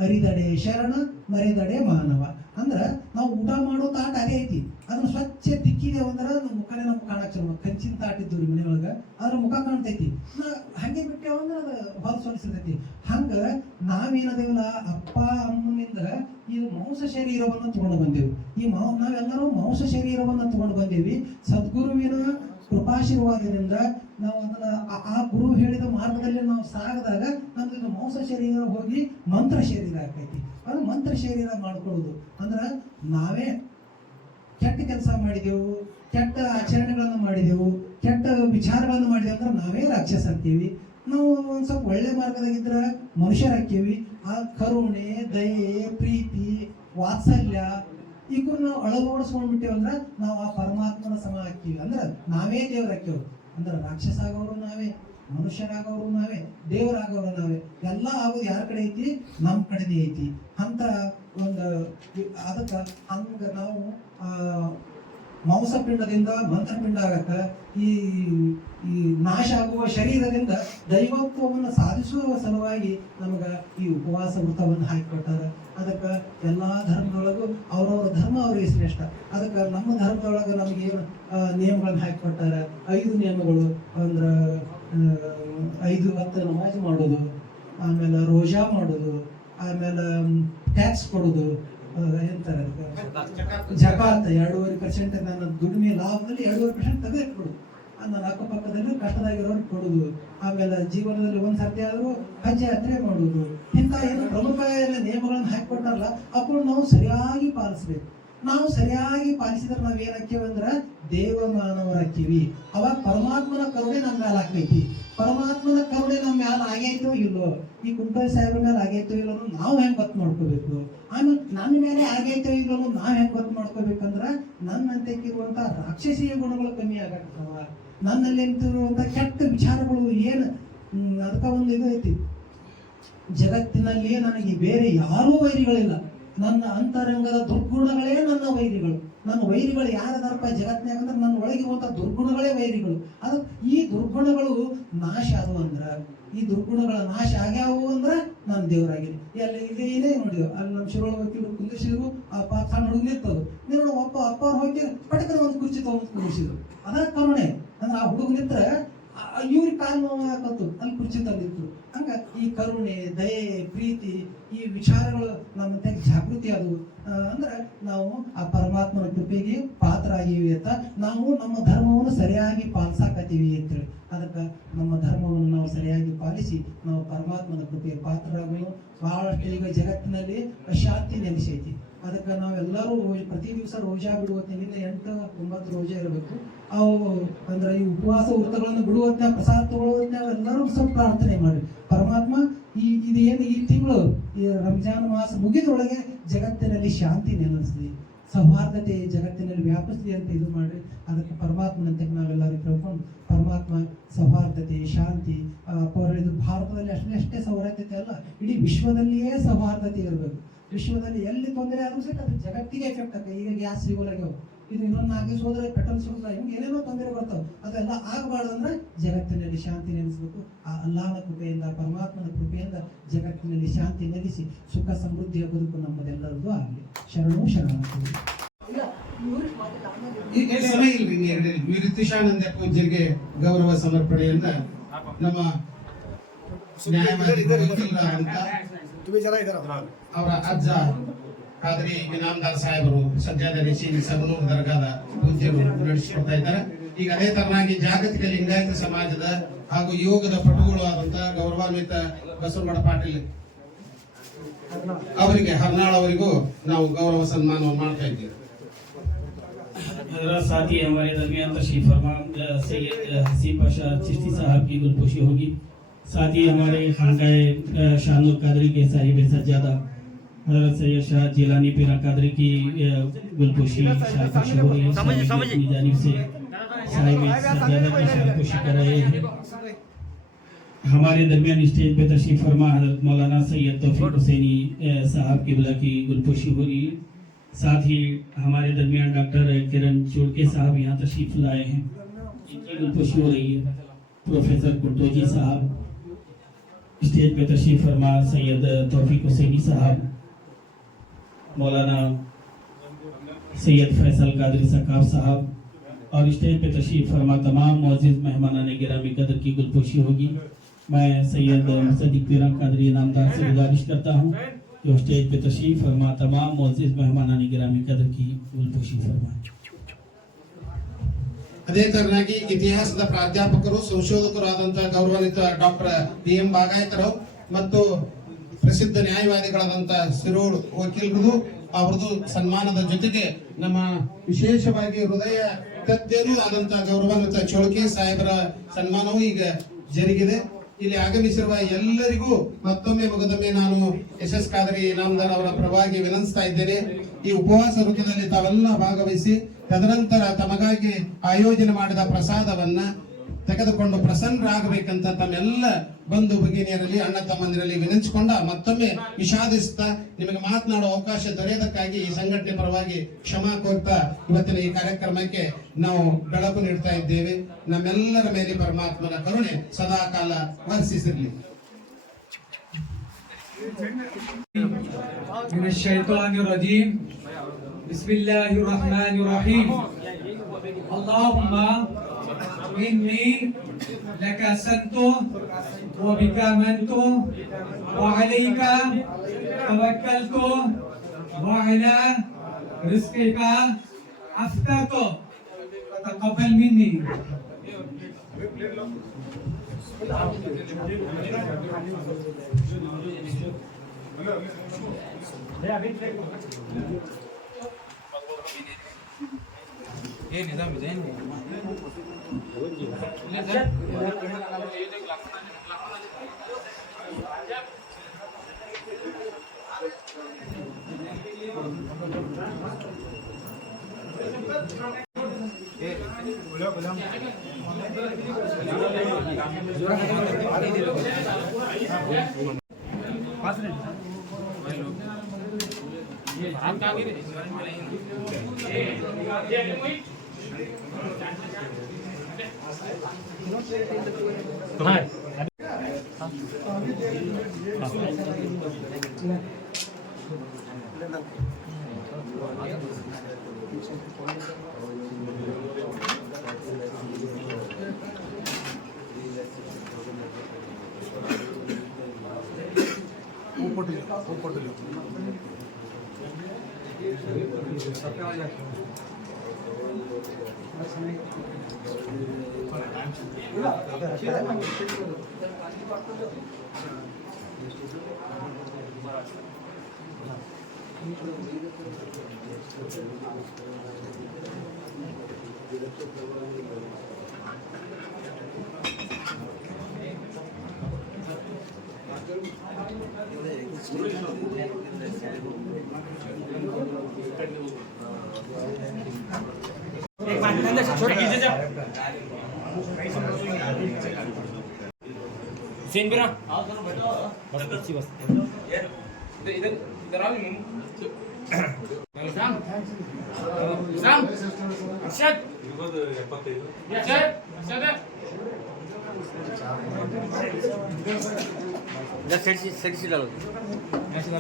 ಅರಿದಡೆ ಶರಣ, ಮರೆದಡೆ ಮಾನವ. ಅಂದ್ರೆ ನಾವು ಊಟ ಮಾಡೋ ತಾಟ ಅದೇ ಐತಿ ಅದನ್ನ ಸ್ವಚ್ಛ ತಿಕ್ಕಿದೇವು ಅಂದ್ರೆ ನಮ್ಮ ಮುಖನೇ ನಮ್ಗೆ ಕಾಣಕ್ ಚಲೋ ಕಂಚಿನ ತಾಟ ಇದ್ದು ರೀ ಮನೆಯೊಳಗ ಅದ್ರ ಮುಖ ಕಾಣ್ತೈತಿ ಹಂಗೆ ಬಿಟ್ಟೇವ ಅಂದ್ರೆ ಅದು ಹೊಲಸು ಹೊಲಸಿರ್ತೈತಿ ಹಂಗ ನಾವೇನದೇವಲ್ಲ ಅಪ್ಪ ಅಮ್ಮನಿಂದ ಈ ಮಾಂಸ ಶರೀರವನ್ನ ತಗೊಂಡು ಬಂದೇವಿ ನಾವೆಲ್ಲರೂ ಮಾಂಸ ಶರೀರವನ್ನ ತಗೊಂಡು ಬಂದೇವಿ ಸದ್ಗುರುವಿನ ಕೃಪಾಶೀರ್ವಾದದಿಂದ ನಾವು ಅದನ್ನ ಆ ಗುರು ಹೇಳಿದ ಮಾರ್ಗದಲ್ಲಿ ನಾವು ಸಾಗದಾಗ ನಮ್ದು ಮಾಂಸ ಶರೀರ ಹೋಗಿ ಮಂತ್ರ ಶರೀರ ಆಗ್ತೈತಿ ಅದು ಮಂತ್ರ ಶರೀರ ಮಾಡ್ಕೊಳ್ಳೋದು ಅಂದ್ರ ನಾವೇ ಕೆಟ್ಟ ಕೆಲಸ ಮಾಡಿದೆವು ಕೆಟ್ಟ ಆಚರಣೆಗಳನ್ನು ಮಾಡಿದೆವು ಕೆಟ್ಟ ವಿಚಾರಗಳನ್ನು ಮಾಡಿದೆವು ಅಂದ್ರೆ ನಾವೇ ರಾಕ್ಷಸ ಆಗ್ತೀವಿ ನಾವು ಒಂದ್ ಸ್ವಲ್ಪ ಒಳ್ಳೆ ಮಾರ್ಗದಾಗಿದ್ರ ಮನುಷ್ಯರಾಗ್ತೀವಿ ಆ ಕರುಣೆ ದಯೆ ಪ್ರೀತಿ ವಾತ್ಸಲ್ಯ ಈಗ ನಾವು ಅಳವಡಿಸ್ಕೊಂಡ್ಬಿಟ್ಟೇವ ಅಂದ್ರೆ ನಾವು ಆ ಪರಮಾತ್ಮನ ಸಮ ಹಾಕ್ತೀವಿ ಅಂದ್ರೆ ನಾವೇ ದೇವ್ರಾಕ್ಯವ್ ಅಂದ್ರೆ ರಾಕ್ಷಸ ಆಗೋರು ನಾವೇ ಮನುಷ್ಯರಾಗೋರು ನಾವೇ ದೇವರಾಗೋರು ನಾವೇ ಎಲ್ಲ ಆಗೋದು ಯಾರ ಕಡೆ ಐತಿ ನಮ್ಮ ಕಡೆನೇ ಐತಿ ಅಂತ ಒಂದು ಅದಕ್ಕೆ ಹಂಗ ನಾವು ಮಾಂಸಪಿಂಡದಿಂದ ಮಂತ್ರಪಿಂಡ ಆಗಕ್ಕ ಈ ನಾಶ ಆಗುವ ಶರೀರದಿಂದ ದೈವತ್ವವನ್ನು ಸಾಧಿಸುವ ಸಲುವಾಗಿ ನಮಗ ಈ ಉಪವಾಸ ವೃತವನ್ನು ಹಾಕಿಕೊಟ್ಟಾರ ಅದಕ್ಕೆ ಎಲ್ಲಾ ಧರ್ಮದೊಳಗೂ ಅವ್ರವ್ರ ಧರ್ಮ ಅವ್ರಿಗೆ ಶ್ರೇಷ್ಠ ಅದಕ್ಕೆ ನಮ್ಮ ಧರ್ಮದೊಳಗೆ ನಮಗೇನು ನಿಯಮಗಳನ್ನ ಹಾಕಿಕೊಟ್ಟಾರ 5 ನಿಯಮಗಳು ಅಂದ್ರ 5 ಹೊತ್ತು ನಮಾಜ್ ಮಾಡೋದು ಆಮೇಲೆ ರೋಜಾ ಮಾಡೋದು ಆಮೇಲೆ ಟ್ಯಾಕ್ಸ್ ಕೊಡೋದು ಹೇಳ್ತಾರೆ ಜಕಾತ್ 2.5% ನನ್ನ ದುಡಿಮೆ ಲಾಭದಲ್ಲಿ 2.5% ತೆಗೆದಿಟ್ಬಿಡು ನನ್ನ ಅಕ್ಕಪಕ್ಕದಲ್ಲಿ ಕಷ್ಟದಾಗಿರೋರು ಕೊಡುದು ಆಮೇಲೆ ಜೀವನದಲ್ಲಿ ಒಂದ್ ಸರ್ತಿ ಆದ್ರೂ ಹಜ್ ಯಾತ್ರೆ ಮಾಡುದು ಇಂಥ ಏನು ಪ್ರಮುಖ ನಿಯಮಗಳನ್ನ ಹಾಕಿಕೊಟ್ಟಾರಲ್ಲ ಅప్పుడు ನಾವು ಸರಿಯಾಗಿ ಪಾಲಿಸ್ಬೇಕು ನಾವು ಸರಿಯಾಗಿ ಪಾಲಿಸಿದ್ರೆ ನಾವ್ ಏನಾಕ್ತೇವೆ ಅಂದ್ರ ದೇವ ಮಾನವರಾಕ್ತೀವಿ ಅವಾಗ ಪರಮಾತ್ಮನ ಕರುಣೆ ನಮ್ಮ ಮ್ಯಾಲ ಹಾಕೈತಿ ಪರಮಾತ್ಮನ ಕರುಣೆ ನಮ್ಮ ಮ್ಯಾಲ ಆಗೈತೋ ಇಲ್ಲೋ ಈ ಕುಂಟಲ್ ಸಾಹೇಬ್ರ ಮೇಲೆ ಆಗೈತೋ ಇಲ್ಲೋ ನಾವು ಹೆಂಗ್ ಗೊತ್ತು ಮಾಡ್ಕೋಬೇಕು ಆಮೇಲೆ ನನ್ನ ಮೇಲೆ ಆಗೈತೋ ಇಲ್ಲೋ ನಾವ್ ಹೆಂಗ್ ಗೊತ್ತು ಮಾಡ್ಕೋಬೇಕಂದ್ರ ನನ್ನಂತೆಗಿರುವಂತ ರಾಕ್ಷಸೀಯ ಗುಣಗಳು ಕಮ್ಮಿ ಆಗತ್ತವ ನನ್ನಲ್ಲಿ ನಿಂತಿರುವಂತ ಕೆಟ್ಟ ವಿಚಾರಗಳು ಏನು ಅದಕ್ಕ ಒಂದು ಇದು ಐತಿ ಜಗತ್ತಿನಲ್ಲಿ ನನಗೆ ಬೇರೆ ಯಾರೂ ವೈರಿಗಳಿಲ್ಲ ನನ್ನ ಅಂತರಂಗದ ದುರ್ಗುಣಗಳೇ ನನ್ನ ವೈರಿಗಳು ನನ್ನ ವೈರಿಗಳು ಯಾರದಾರಪ್ಪ ಜಗತ್ತಿನಾಗ ಅಂದ್ರೆ ನನ್ನ ಒಳಗಿರುವಂತ ದುರ್ಗುಣಗಳೇ ವೈರಿಗಳು ಅದು ಈ ದುರ್ಗುಣಗಳು ನಾಶ ಆದವು ಅಂದ್ರ ಈ ದುರ್ಗುಣಗಳ ನಾಶ ಆಗ್ಯಾವು ಅಂದ್ರ ನಾನು ದೇವರಾಗಿನಿ ಎಲ್ಲ ಇದು ಏನೇ ನೋಡಿದ್ರು ಅಲ್ಲಿ ನಮ್ಮ ಶಿರೋಳ ವಕೀಲರು ಕುಂದಿಸಿದ್ರು ಆ ಪಾಪ ಸಣ್ಣ ಹುಡುಗ ನಿಂತದು ನೀವು ಅಪ್ಪ ಅವ್ರು ಹೋಗಿ ಪಟಕನ ಒಂದು ಕುರ್ಚಿ ತಗೊಂಡು ಕುಂದಿಸಿದ್ರು ಅದ ಕರುಣೆ ಅಂದ್ರೆ ಆ ಹುಡುಗ ನಿಂತ್ರ ಇವ್ರಿಗೆ ಕಾಲು ನೋವು ಹಾಕತ್ತು ಅಲ್ಲಿ ಕುರ್ಚಿ ತಂದಿತ್ತು ಹಂಗ ಈ ಕರುಣೆ ದಯೆ ಪ್ರೀತಿ ಈ ವಿಚಾರಗಳು ನಮ್ಮ ಜಾಗೃತಿ ಆದವು ಅಂದ್ರೆ ನಾವು ಆ ಪರಮಾತ್ಮನ ಕೃಪೆಗೆ ಪಾತ್ರ ಆಗಿವಿ ಅಂತ ನಾವು ನಮ್ಮ ಧರ್ಮವನ್ನು ಸರಿಯಾಗಿ ಪಾಲಿಸಾಕತ್ತೀವಿ ಅಂತೇಳಿ ಅದಕ್ಕೆ ನಮ್ಮ ಧರ್ಮವನ್ನು ನಾವು ಸರಿಯಾಗಿ ಪಾಲಿಸಿ ನಾವು ಪರಮಾತ್ಮನ ಕೃಪೆಗೆ ಪಾತ್ರರಾಗಲು ಬಹಳಷ್ಟು ಈಗ ಜಗತ್ತಿನಲ್ಲಿ ಅಶಾಂತಿ ನೆಲೆಸೈತಿ ಅದಕ್ಕೆ ನಾವೆಲ್ಲರೂ ಪ್ರತಿ ದಿವಸ ರೋಜಾ ಬಿಡುವ ಹೊತ್ತಿನಿಂದ 8-9 ರೋಜಾ ಇರಬೇಕು ಅವು ಅಂದ್ರೆ ಈ ಉಪವಾಸ ವೃತ್ತಗಳನ್ನು ಬಿಡುವಂತ ಪ್ರಸಾದ ತಗೊಳ್ಳುವಂತ ಎಲ್ಲರೂ ಸ್ವಲ್ಪ ಪ್ರಾರ್ಥನೆ ಮಾಡಿ ಪರಮಾತ್ಮ ಇದೇನು ಈ ತಿಂಗಳು ಈ ರಂಜಾನ್ ಮಾಸ ಮುಗಿದೊಳಗೆ ಜಗತ್ತಿನಲ್ಲಿ ಶಾಂತಿ ನೆಲೆಸಲಿ ಸೌಹಾರ್ದತೆ ಜಗತ್ತಿನಲ್ಲಿ ವ್ಯಾಪಿಸಲಿ ಅಂತ ಇದು ಮಾಡ್ರಿ ಅದಕ್ಕೆ ಪರಮಾತ್ಮನಂತೆ ನಾವೆಲ್ಲರೂ ಕೇಳ್ಕೊಂಡು ಪರಮಾತ್ಮ ಸೌಹಾರ್ದತೆ ಶಾಂತಿ ಹೇಳಿದ್ರು ಭಾರತದಲ್ಲಿ ಅಷ್ಟೇ ಸೌಹಾರ್ದತೆ ಅಲ್ಲ ಇಡೀ ವಿಶ್ವದಲ್ಲಿಯೇ ಸೌಹಾರ್ದತೆ ಇರಬೇಕು ವಿಶ್ವದಲ್ಲಿ ಎಲ್ಲಿ ತೊಂದರೆ ಆದ್ರೂ ಸಹಿತ ಅದು ಜಗತ್ತಿಗೆ ಎಫೆಕ್ಟ್ ಆಗ್ತದೆ ಈಗ ಗ್ಯಾಸ್ ಸಿಗೋಲಾಗ್ಯಾವ ಇದು ಇನ್ನೊಂದು 4 ದಿವಸ ಹೋದ್ರೆ ಪೆಟ್ರೋಲ್ ಸಿಗೋಲ್ಲ ಹಿಂಗೆ ಏನೇನೋ ತೊಂದರೆ ಬರ್ತಾವೆ ಅದೆಲ್ಲ ಆಗಬಾರ್ದಂದ್ರೆ ಜಗತ್ತಿನಲ್ಲಿ ಶಾಂತಿ ನೆಲೆಸಬೇಕು ಆ ಅಲ್ಲಾಹನ ಕೃಪೆಯಿಂದ ಪರಮಾತ್ಮನ ಕೃಪೆಯಿಂದ ಜಗತ್ತಿನಲ್ಲಿ ಶಾಂತಿ ನೆಲೆಸಿ ಸುಖ ಸಮೃದ್ಧಿಯ ಬದುಕು ನಮ್ಮದೆಲ್ಲರದು ಆಗಲಿ ಶರಣು ಶರಣಾರ್ಥಿ ಸಮಯ ಇಲ್ರಿ ಋತುಷಾನಂದ ಪೂಜ್ಯರಿಗೆ ಗೌರವ ಸಮರ್ಪಣೆಯನ್ನ ನಮ್ಮ ನ್ಯಾಯವಾದಿ ವಕೀಲರಾದಂತ ಅವರ ಅಜ್ಜ ಖಾದ್ರಿ ಇನಾಮದಾರ್ ಸಾಹೇಬರು ಸಜ್ಜಾದ ರಿಷಿ ಸಬನೂರ್ ದರ್ಗಾದ ಪೂಜ್ಯರು ನಡೆಸಿಕೊಡ್ತಾ ಇದ್ದಾರೆ ಈಗ ಅದೇ ತರನಾಗಿ ಜಾಗತಿಕ ಲಿಂಗಾಯತ ಸಮಾಜದ ಹಾಗೂ ಯೋಗದ ಪಟುಗಳು ಆದಂತ ಗೌರವಾನ್ವಿತ ಬಸವಮಠ ಪಾಟೀಲ್ ಅವರಿಗೆ ಹರ್ನಾಳ್ ಅವರಿಗೂ ನಾವು ಗೌರವ ಸನ್ಮಾನವನ್ನು ಮಾಡ್ತಾ ಇದ್ದೇವೆ साथ ही हमारे दरमियान तशरीफ फरमा सैयद हसीब पाशा चिश्ती साहब की गुलपोशी होगी साथ ही हमारे खानकाए शाहनुर कादरी के साहिब सज्जादा हज़रत सैयद शाह जिलानी पीरा कादरी की गुलपोशी शाहपोशी हो रही है अपनी जानिब से साहिब सज्जादा की शाहपोशी कर रहे हैं हमारे दरमियान स्टेज पे तशरीफ फरमा हज़रत मौलाना सैयद तौफीक हुसैनी साहब किबला की गुलपोशी हो रही है साथ ही हमारे दरमियान डॉक्टर किरण चोड़के साहब यहाँ तशरीफ लाए हैं इनकी गुलपोशी हो रही है प्रोफेसर कुर्तोजी साहब स्टेज पे तशरीफ फरमा सैयद तौफीक हुसैनी साहब मौलाना सैयद फैसल कादरी सकाफ साहब और स्टेज पे तशरीफ फरमा तमाम मुअज़्ज़िज़ मेहमानान गिरामी कदर की गुलपोशी होगी। मैं सैयद मुसद्दिक पीरान कादरी इनामदार से गुजारिश करता हूँ जो स्टेज पे तशरीफ फरमा तमाम मुअज़्ज़िज़ मेहमानान गिरामी कदर की गुलपोशी फरमाएं। ಅದೇ ತರನಾಗಿ ಇತಿಹಾಸದ ಪ್ರಾಧ್ಯಾಪಕರು ಸಂಶೋಧಕರು ಆದಂತಹ ಗೌರವಾನ್ವಿತ ಡಾಕ್ಟರ್ PM ಬಾಗಾಯತರು ಮತ್ತು ಪ್ರಸಿದ್ಧ ನ್ಯಾಯವಾದಿಗಳಾದಂತಹ ಸಿರೋಡ್ ವಕೀಲರು ಅವರದು ಸನ್ಮಾನದ ಜೊತೆಗೆ ನಮ್ಮ ವಿಶೇಷವಾಗಿ ಹೃದಯ ತಜ್ಞರು ಆದಂತಹ ಗೌರವಾನ್ವಿತ ಚೋಳಕೆ ಸಾಹೇಬರ ಸನ್ಮಾನವೂ ಈಗ ಜರುಗಿದೆ. ಇಲ್ಲಿ ಆಗಮಿಸಿರುವ ಎಲ್ಲರಿಗೂ ಮತ್ತೊಮ್ಮೆ ಮಗದೊಮ್ಮೆ ನಾನು SS ಕಾದರಿ ಇನಾಮದಾರ್ ಅವರ ಪರವಾಗಿ ವಿನಂತಿಸ್ತಾ ಇದ್ದೇನೆ. ಈ ಉಪವಾಸ ಋತುವಿನಲ್ಲಿ ತಾವೆಲ್ಲ ಭಾಗವಹಿಸಿ ತದನಂತರ ತಮಗಾಗಿ ಆಯೋಜನೆ ಮಾಡಿದ ಪ್ರಸಾದವನ್ನ ತೆಗೆದುಕೊಂಡು ಪ್ರಸನ್ನರಾಗಬೇಕಂತ ತಮ್ಮೆಲ್ಲ ಬಂಧು ಭಗಿನಿಯರಲ್ಲಿ ಅಣ್ಣ ತಮ್ಮಂದಿರಲ್ಲಿ ವಿನಂತಿಸಿಕೊಂಡ ಮತ್ತೊಮ್ಮೆ ವಿಷಾದಿಸ್ತಾ ನಿಮಗೆ ಮಾತನಾಡುವ ಅವಕಾಶ ದೊರೆಯೋದಕ್ಕಾಗಿ ಈ ಸಂಘಟನೆ ಪರವಾಗಿ ಕ್ಷಮಾ ಕೋರ್ತಾ ಇವತ್ತಿನ ಈ ಕಾರ್ಯಕ್ರಮಕ್ಕೆ ನಾವು ಬೆಳಕು ನೀಡ್ತಾ ಇದ್ದೇವೆ. ನಮ್ಮೆಲ್ಲರ ಮೇಲೆ ಪರಮಾತ್ಮನ ಕರುಣೆ ಸದಾ ಕಾಲ ವರ್ತಿಸಿರಲಿ. Allahumma inni laka asantu wa bika amantu wa alayka tawakkaltu wa ala rizqika aftartu fataqabbal minni.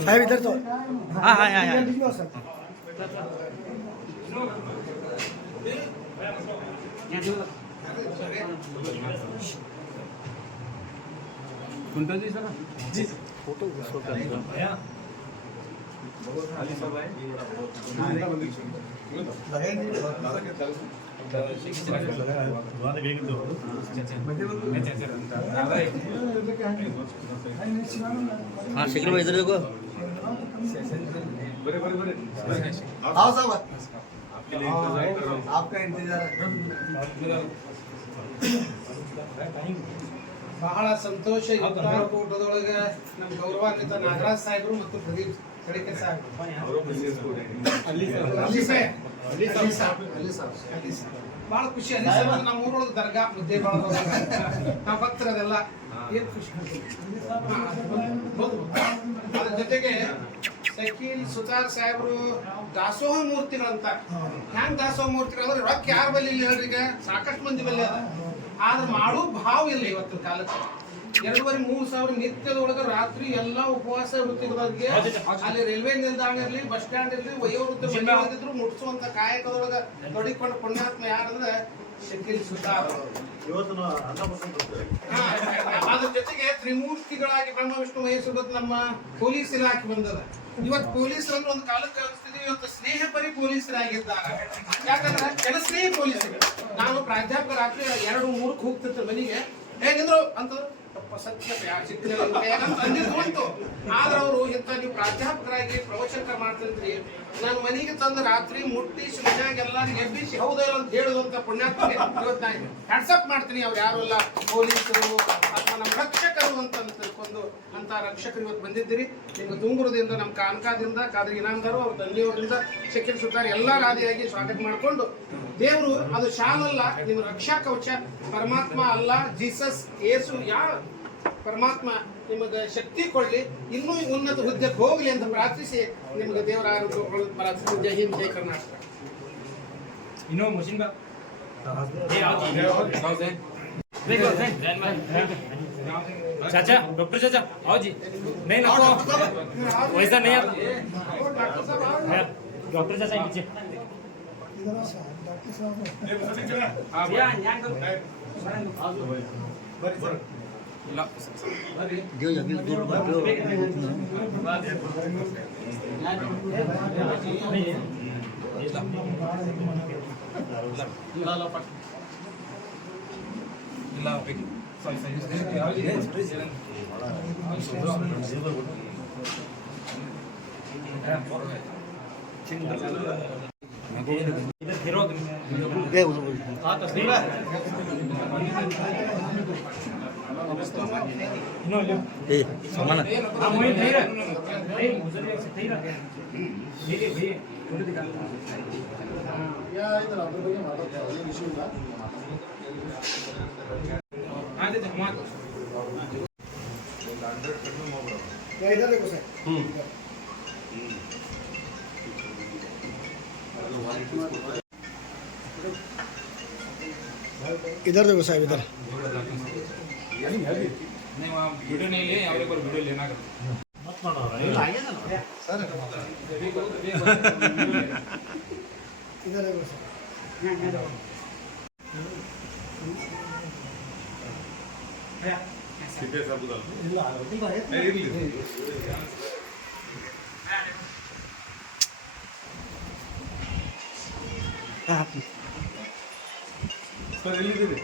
साहब इधर तो हाँ हाँ हाँ जी फोटो हाँ शीघ्र इधर देखो आओ साहब आपका इंतजार ಬಹಳ ಸಂತೋಷ ಇಫ್ತಾರ್ ಕೂಟದೊಳಗೆ ನಮ್ಮ ಗೌರವಾನ್ವಿತ ನಾಗರಾಜ್ ಸಾಹೇಬರು ಮತ್ತು ಪ್ರದೀಪ್ ಕಡಿಕೆ ಬಹಳ ಖುಷಿ ನಮ್ಮ ಊರೊಳಗೆ ದರ್ಗಾ ಮುದ್ದೆ ನಾವು ಭಕ್ತರದೆಲ್ಲ ಏನ್ ಖುಷಿ ಅದ್ರ ಜೊತೆಗೆ ಶಕೀಲ್ ಸುತಾರ್ ಸಾಹೇಬರು ದಾಸೋಹ ಮೂರ್ತಿಗಳಂತ ಹ್ಯಾಂಗ್ ದಾಸೋಹ ಮೂರ್ತಿಗಳು ಅಂದ್ರೆ ರೊಕ್ಕ ಯಾರ ಬಲ್ಲಿ ಹೇಳ್ರಿ, ಈಗ ಸಾಕಷ್ಟು ಮಂದಿ ಬಲ್ಲಿ ಅದ ಆದ್ರೆ ಮಾಡೋ ಭಾವ ಇಲ್ಲ ಇವತ್ತಿನ ಕಾಲಕ್ಕೆ. 2,500-3,000 ನಿತ್ಯದೊಳಗ ರಾತ್ರಿ ಎಲ್ಲಾ ಉಪವಾಸ ವೃತ್ತಿಗಳವ್ರಿಗೆ ಅಲ್ಲಿ ರೈಲ್ವೆ ನಿಲ್ದಾಣ ಇರ್ಲಿ, ಬಸ್ ಸ್ಟ್ಯಾಂಡ್ ಇರ್ಲಿ, ವಯೋವೃದ್ಧ ಮನೆಯೊಳಗಿದ್ರು ಮುಟ್ಸುವಂತ ಕಾಯಕದೊಳಗ ತೊಡಿಕೊಂಡು ಪುಣ್ಯಾತ್ಮ ಯಾರಂದ್ರೆ ಶಕೀಲ್ ಸುತಾರ್. ಅದ್ರ ಜೊತೆಗೆ ತ್ರಿಮೂರ್ತಿಗಳಾಗಿ ಬ್ರಹ್ಮ ವಿಷ್ಣು ಮಹೇಶ್ವರ ನಮ್ಮ ಪೊಲೀಸ್ ಇಲಾಖೆ ಬಂದದ. ಇವತ್ತು ಪೊಲೀಸರನ್ನು ಒಂದು ಕಾಲಕ್ಕೆ ಅನಿಸ್ತಿದ್ವಿ, ಇವತ್ತು ಸ್ನೇಹಪರಿ ಪೊಲೀಸರಾಗಿದ್ದಾರೆ. ಯಾಕಂದ್ರೆ ಜನಸ್ನೇಹಿ ಪೊಲೀಸರು. ನಾನು ಪ್ರಾಧ್ಯಾಪಕ ರಾತ್ರಿ 2-3 ಹೋಗ್ತಿರ್ತಾರೆ ಮನೆಗೆ, ಹೇಗಿದ್ರು ಅಂತಂದ್ರೆ ಸತ್ಯ ಅಂದಿದ್ದು ಉಂಟು. ಆದ್ರೆ ಅವರು ಇಂಥ ನೀವು ಪ್ರಾಧ್ಯಾಪಕರಾಗಿ ಪ್ರವಚನ ಮಾಡ್ತಿದ್ರಿ, ನಾನು ಮನೆಗೆ ತಂದು ರಾತ್ರಿ ಮುಟ್ಟಿಸಿ ಮನ್ಯಾಗ ಎಲ್ಲಾರು ಎಬ್ಬಿಸಿ ಹೌದಲ್ಲ ಅಂತ ಹೇಳುವಂತ ಪುಣ್ಯಾತ್ಮಕ್ಕೆ ಇವತ್ತು ನಾನು ವಾಟ್ಸಪ್ ಮಾಡ್ತೀನಿ. ಅವ್ರು ಯಾರೆಲ್ಲ ಪೊಲೀಸರು ಅಥವಾ ನಮ್ಮ ರಕ್ಷಕರು ಅಂತ ತಿಳ್ಕೊಂಡು ಅಂತ ರಕ್ಷಕರು ಇವತ್ತು ಬಂದಿದ್ದೀರಿ. ನಿಮ್ಗೆ ತುಂಗುರದಿಂದ, ನಮ್ಮ ಕಾನ್ಕಾದಿಂದ, ಕಾದ್ರಿ ಇನಾಮದಾರು ಅವ್ರ ತಂದೆಯವರಿಂದ ಶಕೀಲ್ ಸುತಾರ್ ಎಲ್ಲ ರಾದಿಯಾಗಿ ಸ್ವಾಗತ ಮಾಡಿಕೊಂಡು, ದೇವರು ಅದು ಶಾಲಲ್ಲ, ನಿಮ್ಮ ರಕ್ಷಾ ಕವಚ ಪರಮಾತ್ಮ ಅಲ್ಲ, ಜೀಸಸ್ ಯೇಸು ಯಾವ ಪರಮಾತ್ಮ ನಿಮಗೆ ಶಕ್ತಿ ಕೊಡ್ಲಿ, ಇನ್ನೂ ಉನ್ನತ ಹುದ್ದೆಗೆ ಹೋಗ್ಲಿ ಅಂತ ಪ್ರಾರ್ಥಿಸಿ ನಿಮಗೆ ದೇವರ ಆರೋಗ್ಯ ಪ್ರಾರ್ಥಿಸಿ. ಜೈ ಹಿಂದ್, ಜೈ ಕರ್ನಾಟಕ. चाचा, डॉक्टर चाचा आओ जी. नहीं ना तो वैसा नहीं आप डॉक्टर चाचा नीचे. इधर देखो साहब, इधर वीडियो नहीं ले, और एक बार वीडियो लेना कर मत मारो सर. इधर देखो ಸರ್ ಎಲ್ಲಿದ್ದೀರಿ?